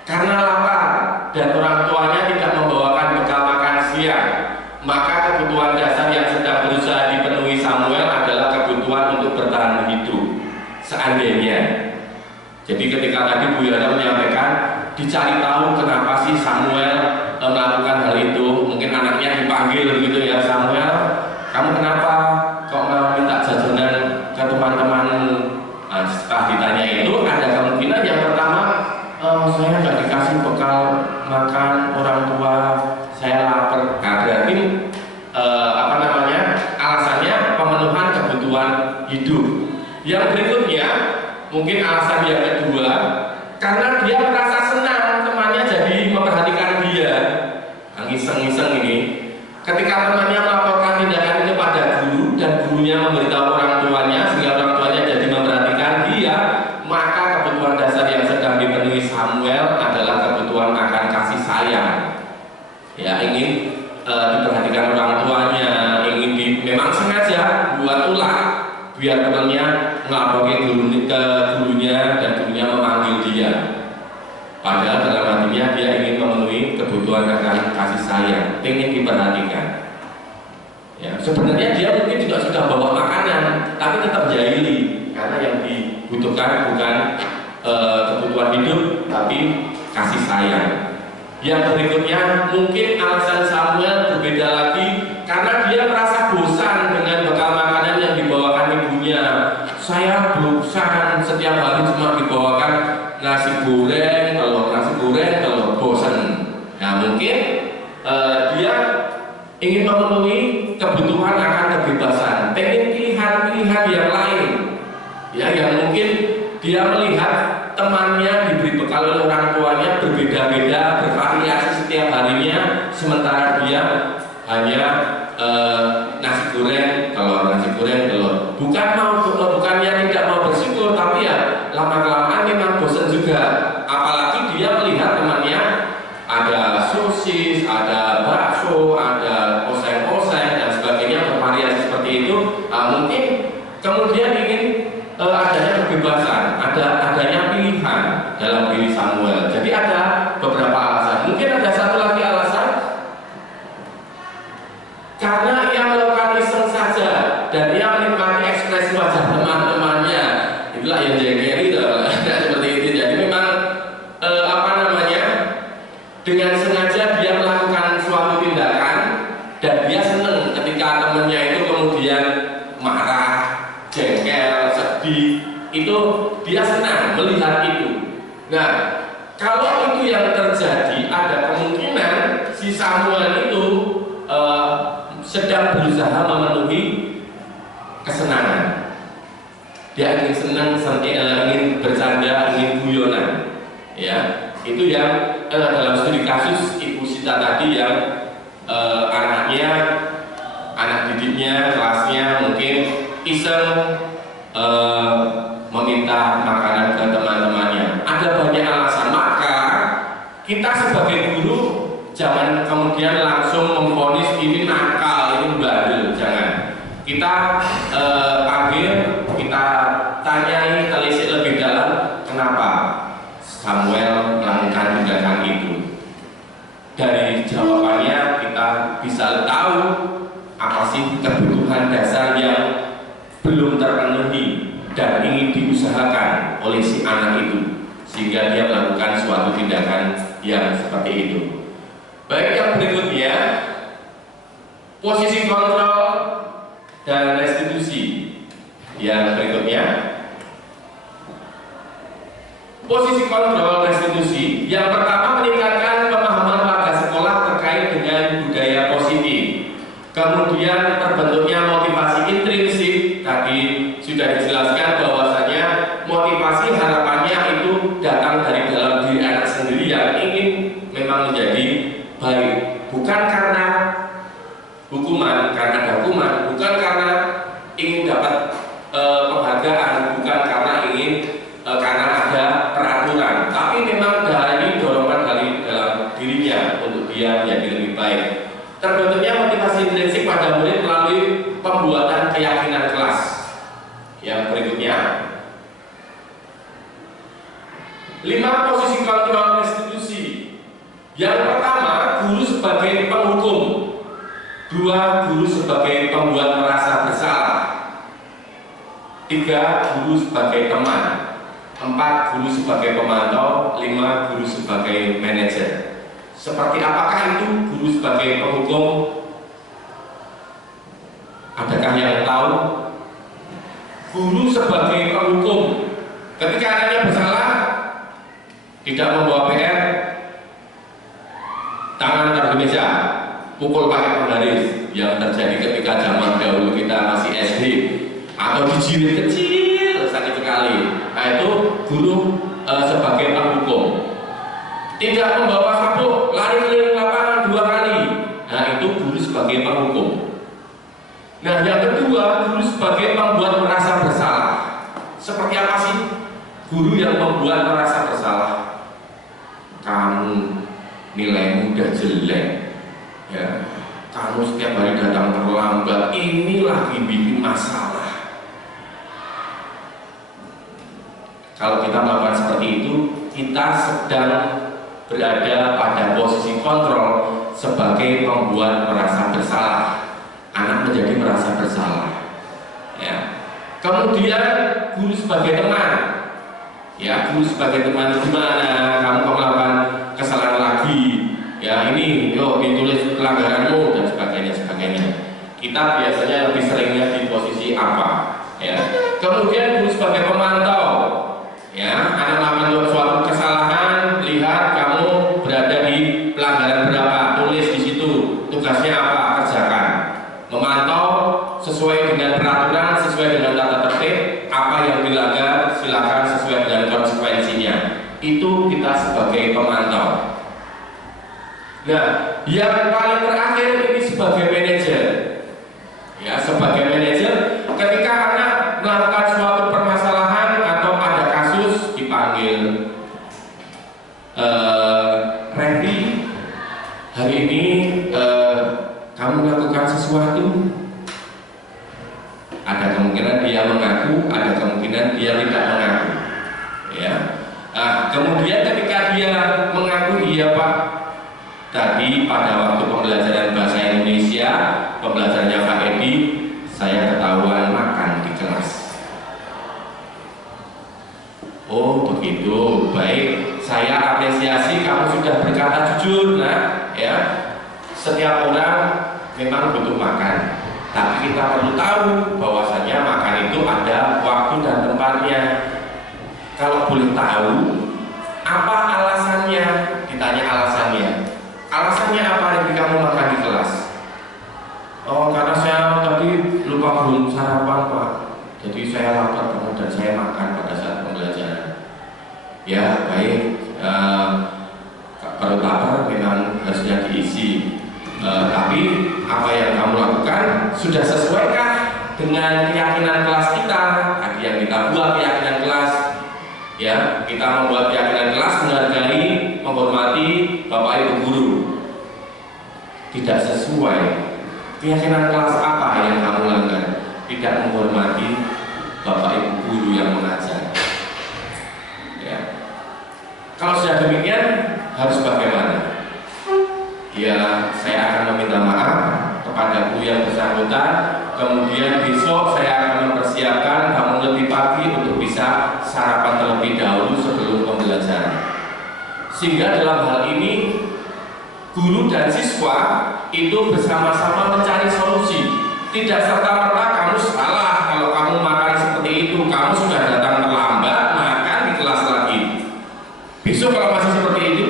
karena lapar dan orang tuanya tidak membawakan bekal makan siang, maka kebutuhan dasar yang sedang berusaha dipenuhi Samuel adalah kebutuhan untuk bertahan hidup. Seandainya, jadi ketika tadi Bu Yana menyampaikan, dicari tahu kenapa sih Samuel melakukan hal itu. Mungkin anaknya dipanggil gitu ya, Samuel, kamu kenapa kok mau minta jajanan ke teman-temanmu? Nah, setelah ditanya itu ada kemungkinan yang pertama, saya nggak dikasih bekal makan orang tua, saya lapar. Nah, berarti alasannya pemenuhan kebutuhan hidup. Yang berikutnya mungkin alasan yang kedua, karena dia merasa senang temannya jadi memperhatikan dia. Iseng-iseng ini, ketika temannya melaporkan tindakan itu pada guru dan gurunya memberitahu orang tuanya sehingga orang tuanya jadi memperhatikan dia, maka kebutuhan dasar yang sedang dipenuhi Samuel adalah kebutuhan sayang, ya ingin diperhatikan orang tuanya, memang sengaja buat ulah biar temannya ngelaporin ke gurunya dan gurunya memanggil dia. Padahal dalam hatinya dia ingin memenuhi kebutuhan akan kasih sayang, ingin diperhatikan. Ya, sebenarnya dia mungkin juga sudah bawa makanan, tapi tetap jahili karena yang dibutuhkan bukan kebutuhan hidup, tapi kasih sayang. Yang berikutnya mungkin alasan Samuel berbeda lagi karena dia merasa bosan dengan bekal makanan yang dibawakan ibunya. Saya bosan setiap hari cuma dibawakan nasi goreng, telur, bosan. Nah mungkin dia ingin memenuhi kebutuhan akan kebebasan, pengen pilihan-pilihan yang lain, ya yang mungkin dia melihat temannya diberi bekal oleh orang tuanya berbeda-beda, bervariasi setiap harinya, sementara dia hanya nasi goreng, telur. Bukannya tidak mau bersyukur, tapi ya lama-kelamaan memang bosan juga. Apalagi dia melihat temannya ada sosis, ada bakso, ada oseng-oseng dan sebagainya, bervariasi seperti itu. Mungkin kemudian ingin adanya kebebasan, adanya pilihan dalam diri Samuel. Jadi ada beberapa alasan. Mungkin ada satu lagi alasan karena ia melakukan iseng saja dan ia menikmati ekspresi wajah teman-temannya. Itulah yang jadi seperti itu. Jadi memang dengan sengaja dia melakukan suatu tindakan dan dia senang ketika temannya itu kemudian marah, jengkel, sedih, itu dia senang melihat itu. Nah, kalau itu yang terjadi, ada kemungkinan si Samuel itu sedang berusaha memenuhi kesenangan. Dia ingin senang, ingin bercanda, ingin guyonan, ya. Itu yang dalam studi kasus Ibu Sita tadi yang anak didiknya, kelasnya mungkin iseng meminta makanan ke teman-temannya. Ada banyak alasan, maka kita sebagai guru jangan kemudian langsung memvonis ini nakal, ini bandel, jangan. Kita panggil, kita tanyai, telisik lebih dalam, kenapa Samuel melakukan tindakan itu. Dari jawabannya kita bisa tahu apa sih kebutuhan dasar yang belum terpenuhi dan ingin diusahakan oleh si anak itu, sehingga dia melakukan suatu tindakan yang seperti itu. Baik, yang berikutnya posisi kontrol dan restitusi. Yang berikutnya posisi kontrol restitusi. Yang pertama, meningkatkan pemahaman warga sekolah terkait dengan budaya positif. Kemudian terbentuknya motivasi intrinsik. Tadi sudah dijelaskan bahwasanya motivasi harapannya itu datang dari dalam diri anak sendiri yang ingin memang menjadi baik, bukan karena hukuman, karena bukan karena ingin dapat penghargaan, bukan karena ingin karena ada peraturan, tapi memang dari dorongan dari dalam dirinya untuk dia menjadi lebih baik. Terbentuknya motivasi intrinsik pada murid melalui pembuatan keyakinan kelas. Yang berikutnya, 5 posisi kontrol restitusi. Yang pertama, guru sebagai penghukum. 2, guru sebagai pembuat merasa bersalah. 3, guru sebagai teman. 4, guru sebagai pemantau. 5, guru sebagai manajer. Seperti apakah itu guru sebagai penghukum? Adakah yang tahu? Guru sebagai penghukum, ketika anaknya bersalah, tidak membawa PR, tangan taruh di meja, pukul pakai penggaris, yang terjadi ketika zaman dahulu kita masih SD, atau dijirit kecil sakit sekali. Nah itu guru sebagai penghukum. Tidak membawa sabuk, lari keliling lapangan 2 kali. Nah itu guru sebagai penghukum. Nah yang kedua, guru sebagai pembuat merasa bersalah. Seperti apa sih guru yang membuat merasa bersalah? Kamu nilaimu udah jelek, ya, kamu setiap hari datang terlambat, ini lagi bikin masalah. Kalau kita melakukan seperti itu, kita sedang berada pada posisi kontrol sebagai pembuat merasa bersalah. Anak menjadi merasa bersalah, ya. Kemudian guru sebagai teman, ya, guru sebagai teman gimana? Kamu melakukan kesalahan lagi, ya, ini, yuk ditulis pelanggaranmu dan sebagainya. Kita biasanya lebih seringnya di posisi apa, ya. Kemudian guru sebagai pemantau, ya, anak melakukan suatu kesalahan, lihat kamu berada di pelanggaran berapa, tulis di situ, tugasnya apa, kerjakan. Memantau sesuai dengan peraturan, sesuai dengan tata tertib, apa yang dilanggar silakan sesuai dengan konsekuensinya. Itu kita sebagai pemantau. Nah, yang paling terakhir ini sebagai manajer. Ya, sebagai manajer, ketika anak melakukan suatu permasalahan atau ada kasus dipanggil Randy, hari ini kamu melakukan sesuatu. Ada kemungkinan dia mengaku, ada kemungkinan dia tidak mengaku, ya. Nah, kemudian ketika dia mengaku, iya Pak, tadi pada waktu pembelajaran bahasa Indonesia, pembelajarannya Pak Edi, saya ketahuan makan di kelas. Oh begitu, baik. Saya apresiasi kamu sudah berkata jujur, nah, ya. Setiap orang memang butuh makan, tapi kita perlu tahu bahwasanya makan itu ada waktu dan tempatnya. Kalau boleh tahu, apa alasannya? Ditanya alasannya. Alasannya apa yang kamu makan di kelas? Oh, karena saya tadi lupa belum sarapan Pak. Jadi saya lapar banget dan saya makan pada saat pembelajaran. Ya baik, perut lapar memang harusnya diisi. Tapi apa yang kamu lakukan sudah sesuaikah dengan keyakinan kelas kita? Tadi yang kita buat keyakinan kelas, ya, kita membuat keyakinan kelas menghargai, menghormati Bapak Ibu guru. Tidak sesuai. Keyakinan kelas apa yang kamu langgar? Tidak menghormati Bapak Ibu guru yang mengajar. Ya. Kalau sudah demikian, harus bagaimana? Ya, saya akan meminta maaf kepada guru yang bersangkutan. Kemudian besok saya akan mempersiapkan bangun lebih pagi untuk bisa sarapan terlebih dahulu sebelum pembelajaran. Sehingga dalam hal ini guru dan siswa itu bersama-sama mencari solusi. Tidak serta-merta kamu salah kalau kamu makan seperti itu. Kamu sudah datang terlambat, makan di kelas lagi. Besok kalau masih seperti itu,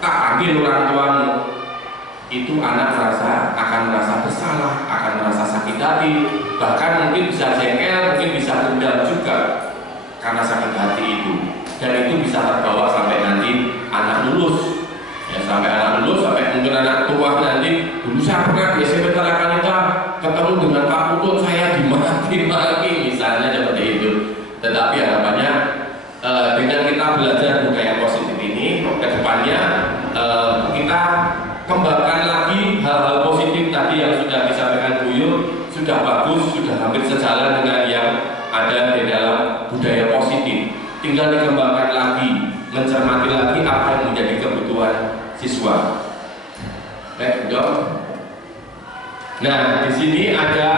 tak panggil orang tuamu. Itu anak akan merasa bersalah, akan merasa sakit hati, bahkan mungkin bisa jengkel, mungkin bisa dendam juga karena sakit hati itu. Dan itu bisa terbawa sampai nanti anak lulus, ya, sampai anak lulus, sampai mungkin anak tua nanti. Dulu saya pernah di SMP Tarakanita ketemu dengan Pak Putut, saya dimaki-maki misalnya seperti itu. Tetapi harapannya dengan kita belajar budaya positif ini, ke depannya kita kembangkan lagi hal-hal positif tadi yang sudah disampaikan Bu Yul, sudah bagus, sudah hampir sejalan dengan yang ada di dalam budaya positif. Tinggal dikembangkan lagi, mencermati lagi apa yang menjadi kebutuhan siswa. Baik, dok. Nah, di sini ada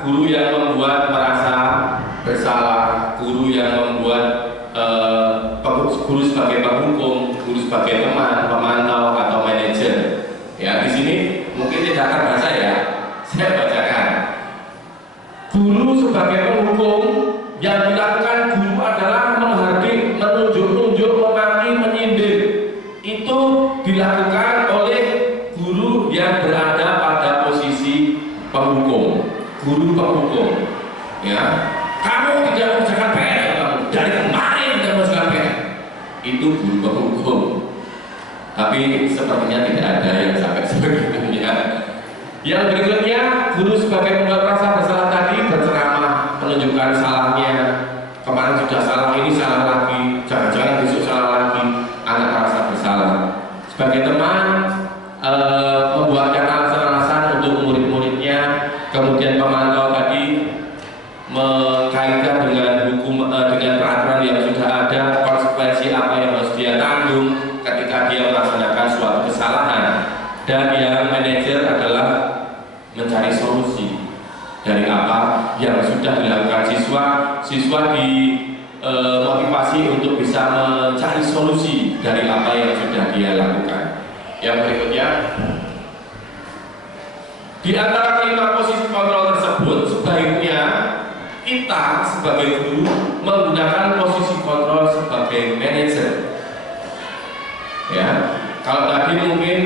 guru yang membuat merasa bersalah, guru yang membuat guru sebagai penghukum, guru sebagai teman, pemantau atau manajer. Ya, di sini mungkin tidak terbaca ya. Saya bacakan. Guru sebagai penghukum, yang dilakukan guru adalah menghardik, menunjuk-nunjuk, memaki, menyindir. Itu dilakukan oleh guru yang berada pada posisi penghukum, guru penghukum. Ya, kamu tidak mengerjakan PR, kamu dari kemarin tidak mengerjakan PR. Itu guru penghukum. Tapi sepertinya tidak ada yang sampai sebegitunya. Yang berikutnya, guru sebagai pembuat rasa bersalah tadi berceramah, menunjukkan salahnya. Kemarin sudah salah, ini salah lagi, jangan-jangan besok salah lagi. Anak merasa bersalah. Sebagai teman, termotivasi untuk bisa mencari solusi dari apa yang sudah dia lakukan. Yang berikutnya, di antara kelima posisi kontrol tersebut, sebaiknya kita sebagai guru menggunakan posisi kontrol sebagai manajer. Ya, kalau tadi mungkin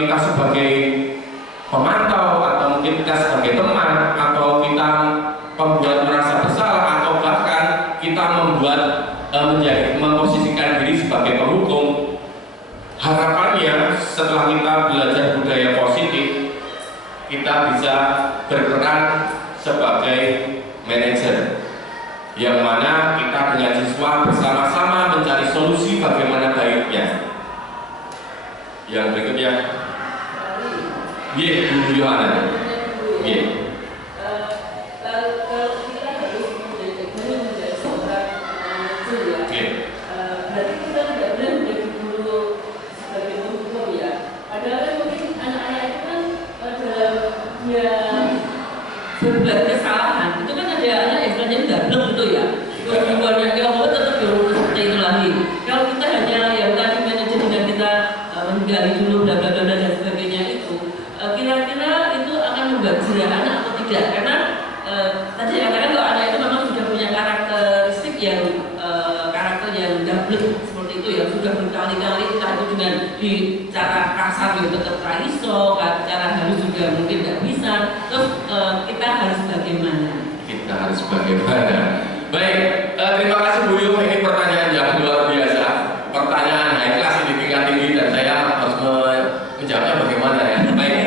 kita sebagai pemantau, atau mungkin kita sebagai teman, atau kita pembuat merasa bersalah, atau bahkan kita membuat memposisikan diri sebagai penghukum. Harapannya setelah kita belajar budaya positif, kita bisa berperan sebagai manajer, yang mana kita dengan siswa bersama-sama mencari solusi bagaimana baiknya. Yang berikutnya, Bu Yohana. Kalau kita harus menjadi guru, menjadi seorang manajer ya, berarti kita tidak boleh menjadi guru sebagai penghukum ya. Padahal kan mungkin anak-anak itu kan dalam dia berbuat kesalahan, itu kan ada anak yang istilahnya gablek gitu ya. Tujuannya dia mau tetap diurus seperti itu lagi. Kalau kita hanya yang tadi manajer dengan kita menggali dulu bla bla bla dan sebagainya itu, kira-kira itu akan membuat jerah anak atau tidak? Karena tadi katakan kalau anak itu memang sudah punya karakteristik yang karakter yang gablek seperti itu, yang sudah berkali-kali entah itu dengan di cara kasar ya tetap raiso, cara halus juga mungkin nggak bisa. Terus kita harus bagaimana? Kita harus bagaimana? Baik, terima kasih Bu Yu. Ini pertanyaan yang luar biasa, pertanyaan high class di tingkat tinggi, dan saya harus menjawabnya bagaimana ya. Baik,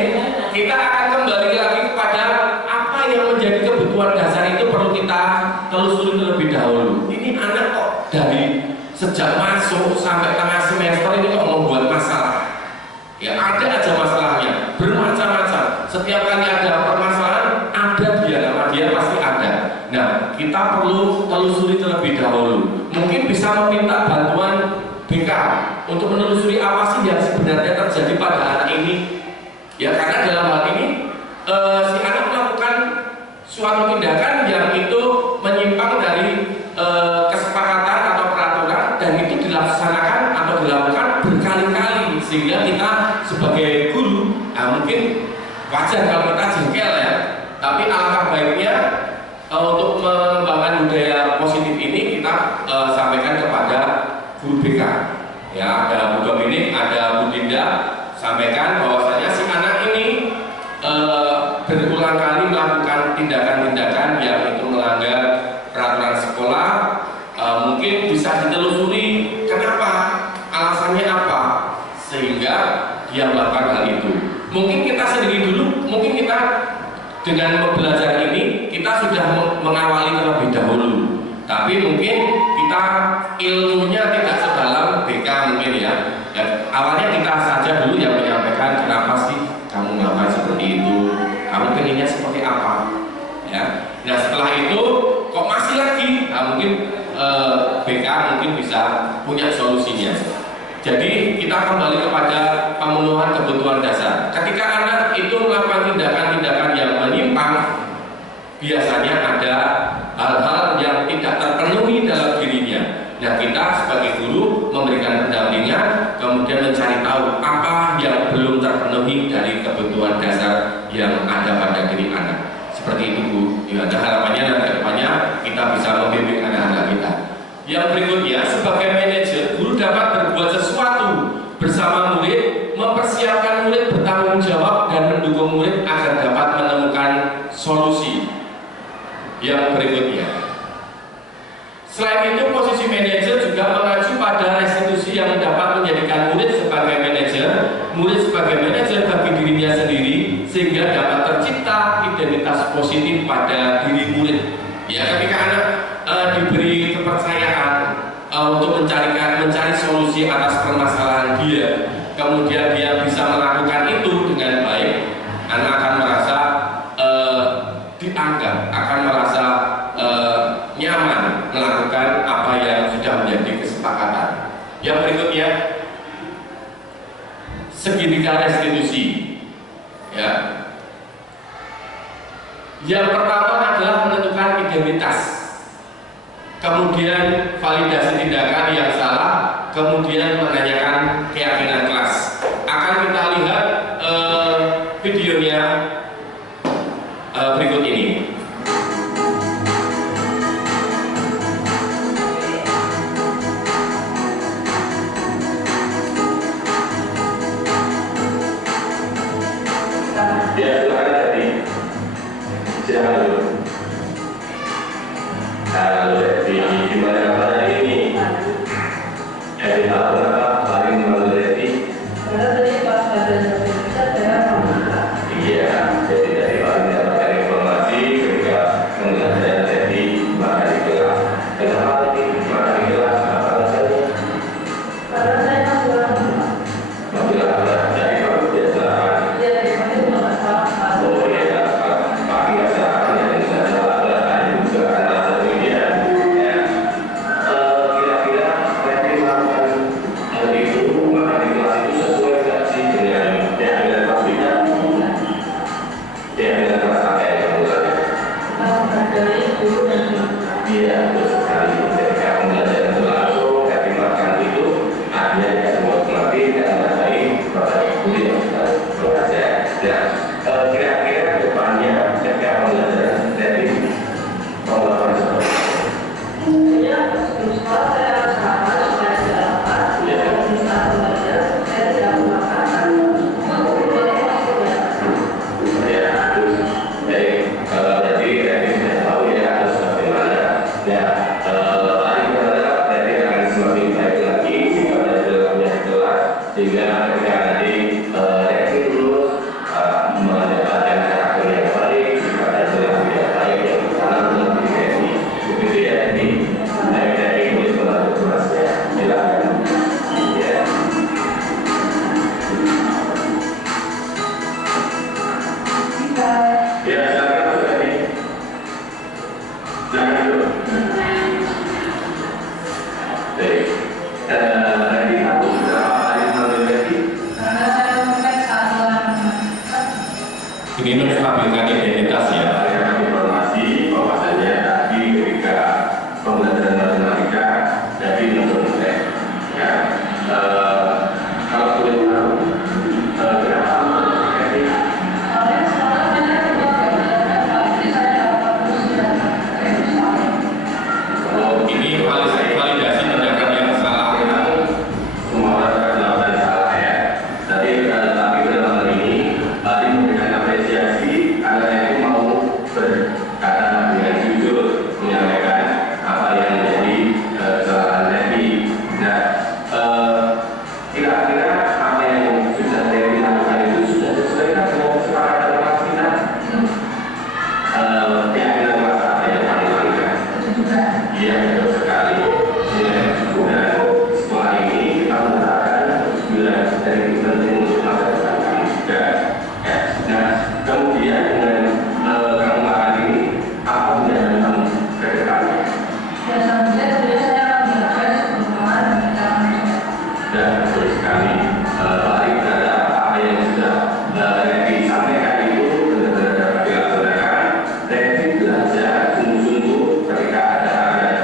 kita akan kembali lagi kepada apa yang menjadi kebutuhan dasar itu perlu kita telusuri terlebih dahulu. Ini anak kok dari sejak masuk sampai tengah semester ini kok membuat masalah. Ya ada aja masalahnya, bermacam-macam. Setiap kali ada permasalahan, ada dia, nama dia pasti ada. Nah, kita perlu telusuri terlebih dahulu. Mungkin bisa meminta bantuan BK untuk menelusuri apa sih yang sebenarnya terjadi pada anak ini. Ya karena dalam hal ini si anak melakukan suatu tindakan yang itu menyimpang dari kesepakatan atau peraturan, dan itu dilaksanakan atau dilakukan berkali-kali, sehingga kita sebagai guru mungkin wajar kalau kita jengkel ya, tapi alangkah baiknya untuk mengembangkan budaya positif ini kita sampaikan kepada guru BK. Ya, ada Bu Dominik, ada Bu Dinda, sampaikan bahwasanya si anak ini berulang kali melakukan tindakan-tindakan yang itu melanggar peraturan sekolah. Mungkin bisa ditelusuri kenapa, alasannya apa, sehingga dia melakukan hal itu. Mungkin kita sendiri dulu, mungkin kita dengan belajar ini kita sudah mengawali terlebih dahulu, tapi mungkin kita ilmunya tidak sedalam BK mungkin ya. Dan awalnya kita saja dulu yang menyampaikan kenapa sih kamu melakukan seperti itu, kamu pengennya seperti apa, ya. Nah setelah itu kok masih lagi, mungkin BK mungkin bisa punya solusinya. Jadi kita kembali kepada pemenuhan kebutuhan dasar. Ketika anak itu melakukan tindakan-tindakan yang menyimpang, biasanya ada hal-hal yang tidak terpenuhi dalam dirinya. Nah kita sebagai guru memberikan pendampingan, kemudian mencari tahu apa yang belum terpenuhi dari kebutuhan dasar yang ada pada diri anak. Seperti itu Bu. Ya, ada harapannya dan kedepannya kita bisa membimbing anak-anak kita. Yang berikutnya, sebagai manajer, guru dapat berbuat sesuatu bersama murid, mempersiapkan murid bertanggung jawab dan mendukung murid agar dapat menemukan solusi. Yang berikutnya, selain itu posisi manajer juga mengacu pada restitusi yang dapat menjadikan murid sebagai manajer bagi dirinya sendiri, sehingga dapat tercipta identitas positif pada diri murid. Ya, ketika anak diberi kepercayaan untuk mencari solusi atas permasalahan dia, kemudian dia bisa melakukan itu dengan baik, anak akan merasa dianggap, akan merasa nyaman melakukan apa yang sudah menjadi kesepakatan. Yang berikutnya, segitiga restitusi. Ya. Yang pertama adalah menentukan identitas. kemudian validasi tindakan yang salah, kemudian menanyakan keyakinan kelas. Akan kita lihat videonya berikut ini. Ya, silakan jadi. Silakan dulu. Kalau di gimana kabarnya ini? Jadi tahu apa paling malu jadi? Karena tadi pas ada cerita saya Iya, jadi dari paling dapatkan informasi ketika mengajar jadi maka di kelas. Kenapa lagi maka di kelas? Apa alasannya? karena saya masih orang Apabila dari kamu biasa. dia dari mana nggak salah. Oh iya, Pak biasa yang tidak salah juga karena satu dia. Kira-kira Randy melakukan hal itu maka di kelas itu sesuai nggak sih dengan kelas kita? Dengan kelas apa yang kamu lakukan? Dari guru dan Iya, betul sekali. Ketika pembelajaran berlangsung, makan itu artinya ya semua mengerti dan mengetahui bahwa itu tidak bisa belajar. Dan kira-kira depannya ketika pembelajaran dari pengalaman seperti ya sekolah saya harus sama supaya tidak apa bisa belajar saya tidak memakan ya, terus baik. Jadi Randy sudah tahu ya harus bagaimana. Ya, tadi berharap Randy akan semakin baik lagi jika belajarnya di kelas sehingga ketika nanti Randy lulus mendapatkan karakter yang baik, jika belajar yang baik yang sana lebih Randy. Begitu ya Randy. Baik Randy boleh melanjut kelasnya. Silakan. Ya. Ya, silakan Mas Randy. Silakan dulu. Baik. Randy aku berapa kali melalui Randy? karena saya memakai satuan Ini menstabilkan identitas ya. Saya informasi bahwasanya tadi ketika pembelajaran matematika jadi menurut saya ya kalau boleh tahu kenapa Randy? soalnya sekolah saya pasti saya dapat ujian Oh, ini validasi tindakan yang salah. Semua orang akan melakukan salah ya. Tapi dalam hal ini tadi memberikan apresiasi karena itu mau berkata dengan jujur menyampaikan apa yang menjadi kesalahan Randy. Nah, kira-kira apa yang sudah Randy lakukan itu sudah sesuai dengan kesepakatan kelas kita? Kira-kira kelas apa yang paling lakukan? Iya betul sekali. Dan setelah ini kita menggunakan bulan dari penting untuk masa depan kami juga. Ya. Nah, kemudian dengan kamu makan ini, apa tunjangan kamu ke depannya? ya sebenarnya saya akan belajar semua Dan betul sekali. Paling ada apa yang sudah Randy sampaikan itu benar-benar dapat dilaksanakan. Randy belajar sungguh-sungguh ketika ada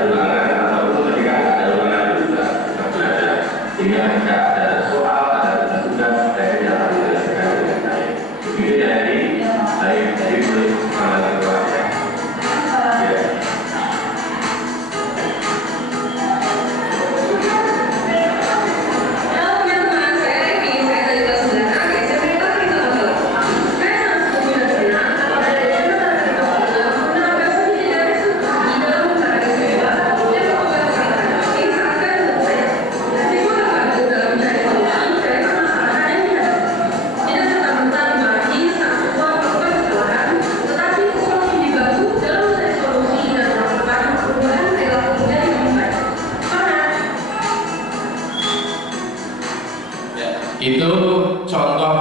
ulangan ataupun ketika ada ulangan itu juga tetap belajar. Sehingga ketika ada soal, ada tugas, Randy dapat menyelesaikan dengan baik. Begitu ya Randy? Baik, jadi boleh mengambil kelasnya. Ya. Halo teman-teman, saya Revi, saya dari kelas 9A, SMP Negeri Tegal. Saya sangat setuju dan senang apabila diajarkan tentang teknologi menambah seni dan suka di dalam mencari kehidupan dan melakukan kesehatan hati saat kalian bekerja. Meskipun terbantu dalam mencari solusi dari permasalahan yang dihadapi. Tidak serta-merta dimarahi saat sebuah melakukan kesalahan, tetapi solusi dibantu dalam mencari solusi dan melakukan perubahan perilaku menjadi lebih baik. Semangat! Ya, itu contoh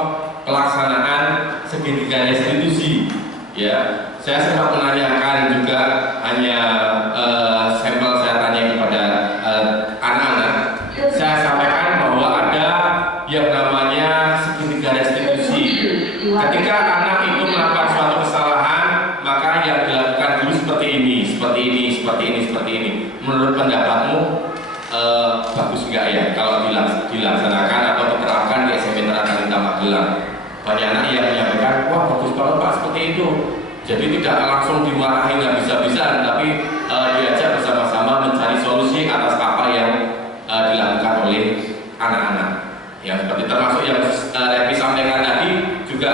pelaksanaan segitiga restitusi. Ya, saya sempat menanyakan juga hanya sampel saya tanya kepada anak-anak. Saya sampaikan bahwa ada yang namanya segitiga restitusi. Ketika anak itu melakukan suatu kesalahan, maka yang dilakukan dulu seperti ini, seperti ini, seperti ini, seperti ini. menurut pendapatmu bagus enggak ya kalau dilaksanakan atau diterapkan di SMP Terakanita Magelang? Banyak anak yang menyampaikan, wah bagus banget Pak seperti itu. Jadi tidak langsung dimarahin habis-habisan, tapi diajak bersama-sama mencari solusi atas apa yang dilakukan oleh anak-anak. Yang seperti termasuk yang Revi sampaikan tadi juga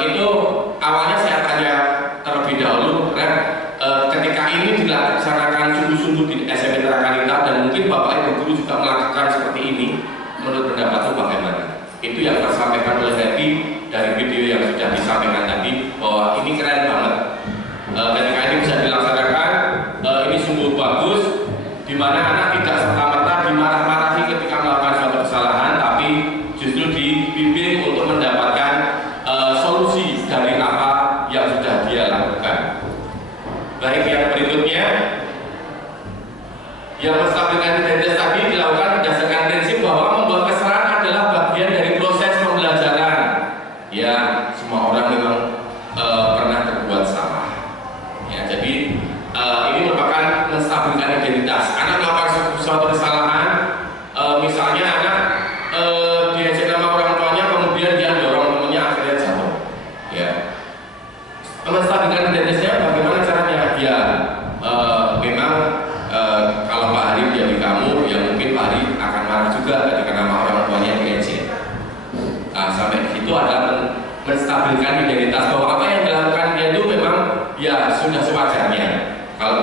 itu awalnya saya tanya terlebih dahulu, ketika ini dilaksanakan sungguh-sungguh di SMP Terakanita dan mungkin Bapak Ibu guru juga melakukan seperti ini, menurut pendapatmu bagaimana? Itu yang tersampaikan oleh Revi dari video yang sudah disampaikan tadi, bahwa ini keren banget. Ketika ini bisa dilaksanakan, ini sungguh bagus, di mana anak tidak serta-merta dimarah-marahi ketika melakukan suatu kesalahan, tapi justru dibimbing untuk mendapatkan solusi dari apa yang sudah dia lakukan. Baik, yang berikutnya, yang menstabilkan identitas tadi dilakukan berdasarkan prinsip bahwa membuat kesalahan adalah bagian dari proses pembelajaran. Ya, semua orang memang pernah berbuat salah. Ya, jadi ini merupakan menstabilkan identitas. Anak melakukan suatu kesalahan, misalnya anak diajak nama orang tuanya, kemudian dia dorong temannya akhirnya jatuh. Ya, menstabilkan identitasnya bagaimana caranya? Ya, memang kalau Pak Hari menjadi kamu, ya mungkin Pak Hari akan marah juga ketika nama orang tuanya diejek. Sampai situ adalah menstabilkan identitas bahwa apa yang dilakukan dia itu memang ya sudah sewajarnya. Kalau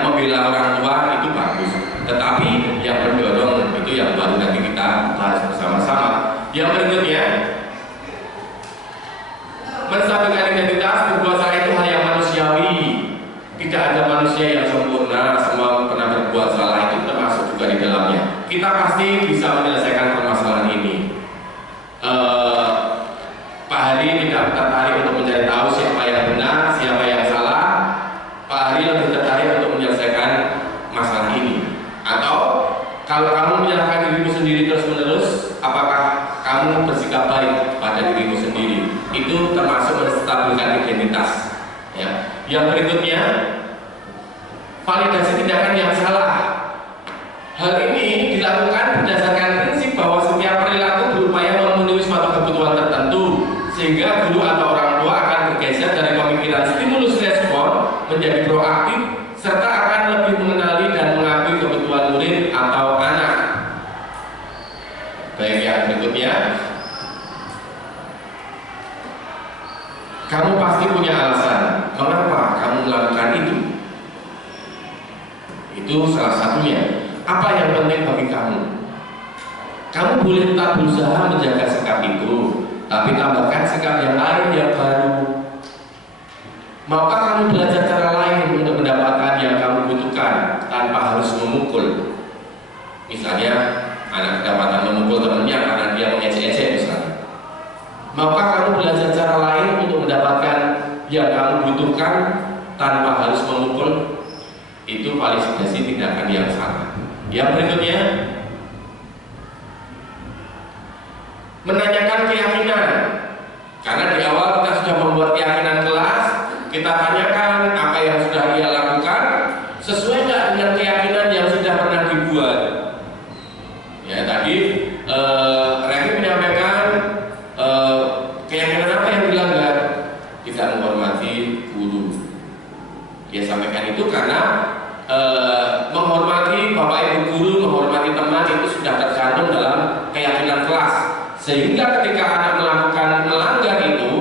membela orang tua itu bagus, tetapi yang mendorong itu yang baru nanti kita bahas bersama-sama. Yang berikutnya, menstabilkan identitas berbuat salah itu hal yang manusiawi. Tidak ada manusia yang sempurna, semua pernah berbuat salah, itu termasuk juga di dalamnya. Kita pasti bisa menyelesaikan permasalahan ini. Pak Hari tidak tertarik untuk mencari tahu siapa yang benar, siapa yang salah. Pak Hari lebih tertarik untuk menyelesaikan masalah ini. Atau kalau kamu menyalahkan dirimu sendiri terus-menerus, apakah kamu bersikap baik pada dirimu sendiri? Itu termasuk menstabilkan identitas. Ya. Yang berikutnya, validasi tindakan yang salah. Hal ini dilakukan berdasarkan prinsip bahwa setiap perilaku berupaya memenuhi suatu kebutuhan tertentu, sehingga guru atau orang tua akan bergeser dari pemikiran stimulus respon menjadi proaktif, serta akan lebih mengenali dan mengakui kebutuhan murid atau anak. Baik, yang berikutnya, kamu pasti punya alasan mengapa kamu melakukan itu. Itu salah satunya. Apa yang penting bagi kamu? Kamu boleh tetap berusaha menjaga sikap itu, tapi tambahkan sikap yang lain yang baru. Maukah kamu belajar cara lain untuk mendapatkan yang kamu butuhkan tanpa harus memukul? Misalnya, anak kedapatan memukul temannya karena dia mengejek-ejek misalnya. Maukah kamu belajar cara lain untuk mendapatkan yang kamu butuhkan tanpa harus memukul? Itu validasi tindakan yang salah. Yang berikutnya, menanyakan keyakinan. Karena di awal kita sudah membuat keyakinan kelas, kita tanyakan apa yang sudah ia lakukan sesuai nggak dengan keyakinan yang sudah pernah dibuat. Ya, tadi Revi menyampaikan keyakinan apa yang dilanggar? Tidak menghormati guru. Dia sampaikan itu karena menghormati Bapak Ibu guru, menghormati teman itu sudah tercantum dalam keyakinan kelas. Sehingga ketika anak melakukan melanggar itu,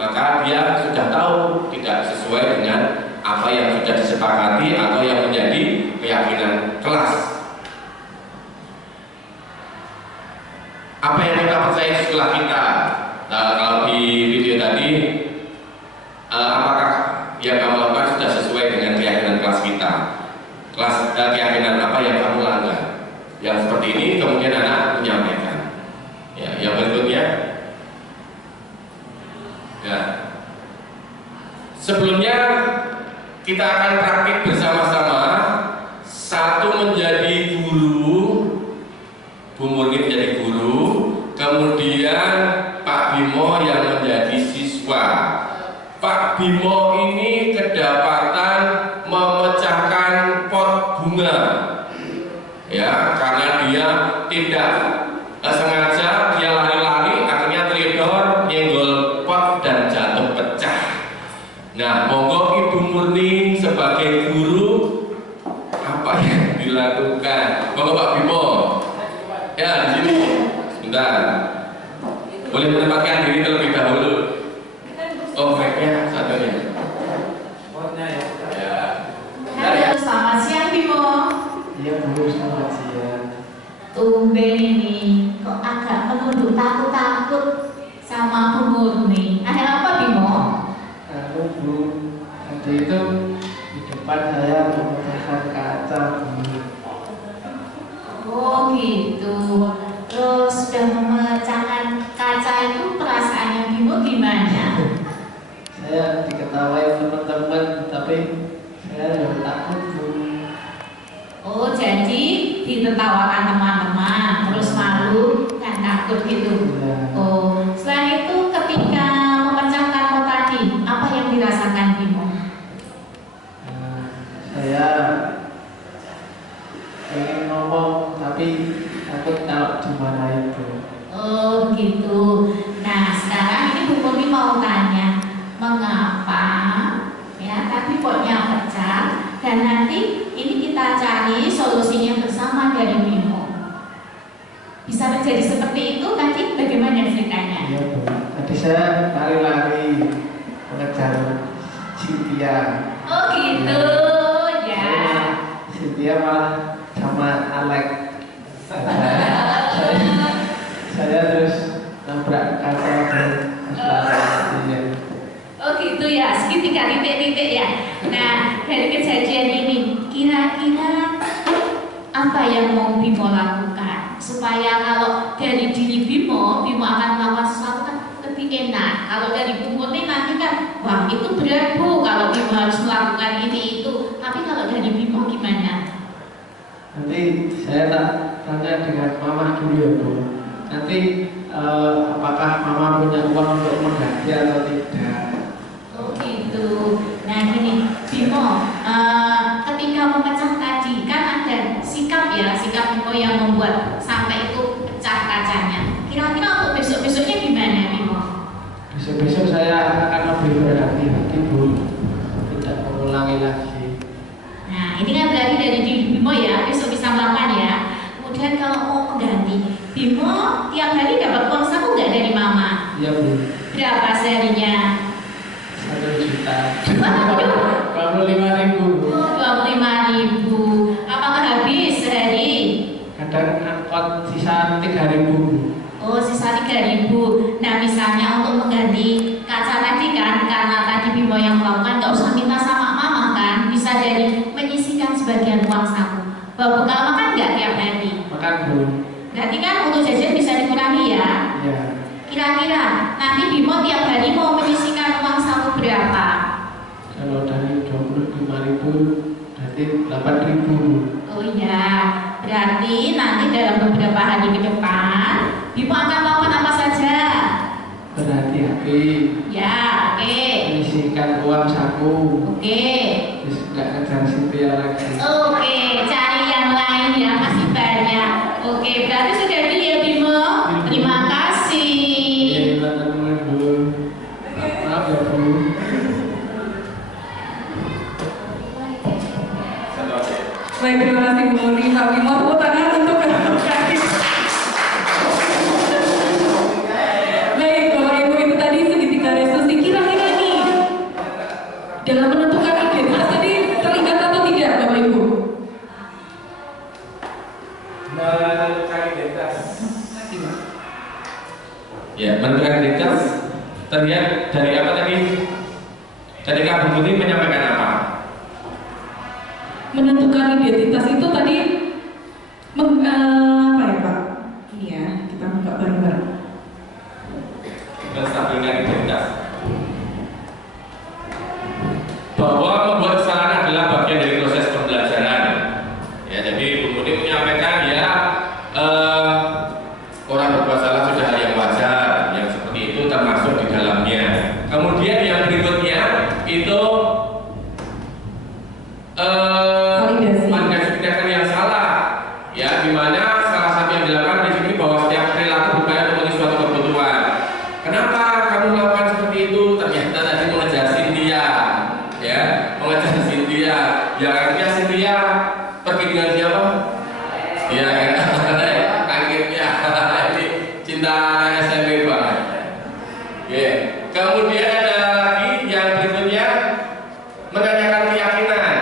maka dia sudah tahu tidak sesuai dengan apa yang sudah disepakati atau yang menjadi keyakinan kelas. Apa yang kita percaya setelah kita? Nah, kalau di video tadi, apakah yang kamu lakukan sudah sesuai dengan keyakinan kelas kita? Keyakinan apa yang kamu langgar? Yang seperti ini kemudian anak menyampaikan. Ya, yang berikutnya, ya. Sebelumnya kita akan praktik bersama-sama. Satu menjadi guru, Bu Murni menjadi guru, kemudian Pak Bimo yang menjadi siswa. Pak Bimo ini kedapatan memecah bunga. Ya, karena dia tidak sengaja dia lari-lari, akhirnya teledor, nyenggol pot dan jatuh pecah. Nah, monggo Ibu Murni sebagai guru apa yang dilakukan? Monggo Pak Bimo. Ya, di sini. Sebentar. Boleh menempatkan diri terlebih dahulu. Oh, mic-nya satunya. Potnya ya. Ya. Halo, selamat siang Bimo. Iya Bu, selamat siang. Tumben ini kok agak menunduk takut-takut sama Bu Murni. Ada apa Bimo? Aku Bu, tadi itu di depan saya memecahkan kaca Bu. Oh gitu. Terus sudah memecahkan kaca itu perasaannya Bimo gimana? Saya diketawain teman-teman, tapi saya juga takut Bu. Oh jadi ditertawakan teman-teman, terus malu dan takut gitu. Ya. Oh, selain itu ketika memecahkan pot tadi, apa yang dirasakan Bimo? Saya pengen ngomong, tapi takut kalau dimarahin Bu. Oh gitu. Nah sekarang ini Bu Murni mau tanya, mengapa ya tadi potnya pecah dan nanti ini kita cari solusinya bersama dari Bimo. Bisa menjadi seperti itu tadi bagaimana ceritanya? Iya Bu, tadi saya lari-lari mengejar Cynthia. Oh gitu ya. Cynthia malah sama Alex. Saya terus nabrak kaca Bu. Oh gitu ya, segitiga titik-titik ya. Nah dari kejadian ini kira-kira apa yang mau Bimo lakukan supaya kalau dari diri Bimo akan melakukan sesuatu kan lebih enak. Kalau dari Bu Murni nanti kan, wah itu berat Bu kalau Bimo harus melakukan ini itu. Tapi kalau dari Bimo gimana? Nanti saya tak tanya dengan Mama dulu ya Bu. Nanti apakah Mama punya uang untuk mengganti atau tidak? Oh gitu. Nah gini, Bimo, ketika memecah tadi kan ada sikap ya, sikap Bimo yang membuat sampai itu pecah kacanya. Kira-kira untuk besok-besoknya gimana Bimo? Besok-besok saya akan lebih berhati-hati Bu, tidak mengulangi lagi. Nah ini kan berarti dari diri Bimo ya, besok bisa melakukan ya. Kemudian kalau mau mengganti, Bimo tiap hari dapat uang saku nggak dari Mama? Iya Bu, Berapa seharinya? 1 juta. Waduh. 25.000 Bu. Oh, 25.000. Apakah habis sehari? Kadang angkot sisa 3.000 Bu. Oh, sisa 3.000. Nah, misalnya untuk mengganti kaca tadi kan, karena tadi Bimo yang melakukan, nggak usah minta sama Mama kan, bisa jadi menyisihkan sebagian uang saku. Bawa bekal makan nggak tiap hari? Makan Bu. Berarti kan untuk jajan bisa dikurangi ya. Iya. Kira-kira nanti Bimo tiap hari mau menyisihkan uang saku berapa? Kalau dari 25.000 berarti 8.000. Oh iya, berarti nanti dalam beberapa hari ke depan Bimo akan melakukan apa saja? Berhati-hati. Ya, oke. Menyisihkan uang saku. Oke. Terus nggak ngejar Cynthia lagi. Oke, cari yang lain ya, masih banyak. Oke, berarti sudah deal ya Bimo. Terima kasih. Iya, teman-teman Bu. Maaf ya Bu. Baik, terima kasih Bu Murni. Pak Bimo, tepuk tangan untuk edukasi. Baik, Bapak Ibu, itu tadi segitiga resolusi. Kira-kira nih, dalam menentukan identitas tadi terlibat atau tidak, Bapak Ibu? Menentukan identitas. Ya, menentukan identitas terlihat dari apa tadi? Tadi Kak Bu Murni menyampaikan apa? Menentukan identitas itu tadi apa ya Pak? Ini ya, kita buka bareng-bareng. Menstabilkan identitas. Bahwa membuat kesalahan adalah bagian dari proses pembelajaran. Ya, jadi Bu Murni menyampaikan ya orang berbuat salah sudah hal yang wajar, yang seperti itu termasuk di dalamnya. Kemudian yang berikutnya itu Validasi. validasi Cynthia pergi dengan siapa? Iya kan? Kagetnya ini cinta anak SMP banget. Oke. Kemudian ada lagi yang berikutnya menanyakan keyakinan.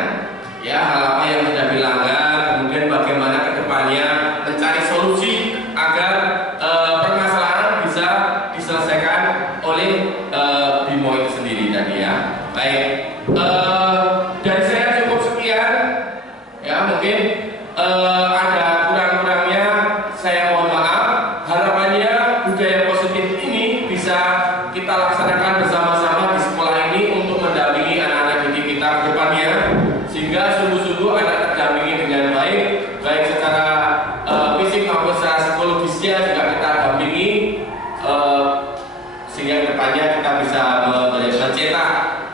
Ya, hal apa yang sudah dilanggar, kemudian bagaimana kedepannya mencari solusi agar permasalahan bisa diselesaikan oleh Bimo itu sendiri tadi ya. Baik, dari saya cukup sekian. Ya, mungkin ada kurang-kurangnya saya mohon maaf. Harapannya budaya positif ini bisa kita laksanakan bersama-sama di sekolah ini untuk mendampingi anak-anak didik kita ke depannya, sehingga sungguh-sungguh anak terdampingi dengan baik, baik secara fisik maupun secara psikologisnya juga kita dampingi, sehingga ke depannya kita bisa mencetak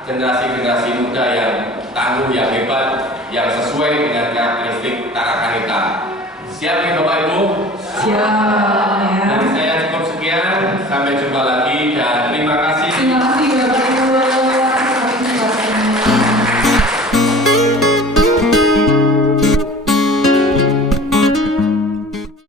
generasi-generasi muda yang tangguh, yang hebat, yang sesuai dengan karakteristik tarakan kita. Siap ya Bapak Ibu? Siap ya. Dari saya cukup sekian, sampai jumpa lagi.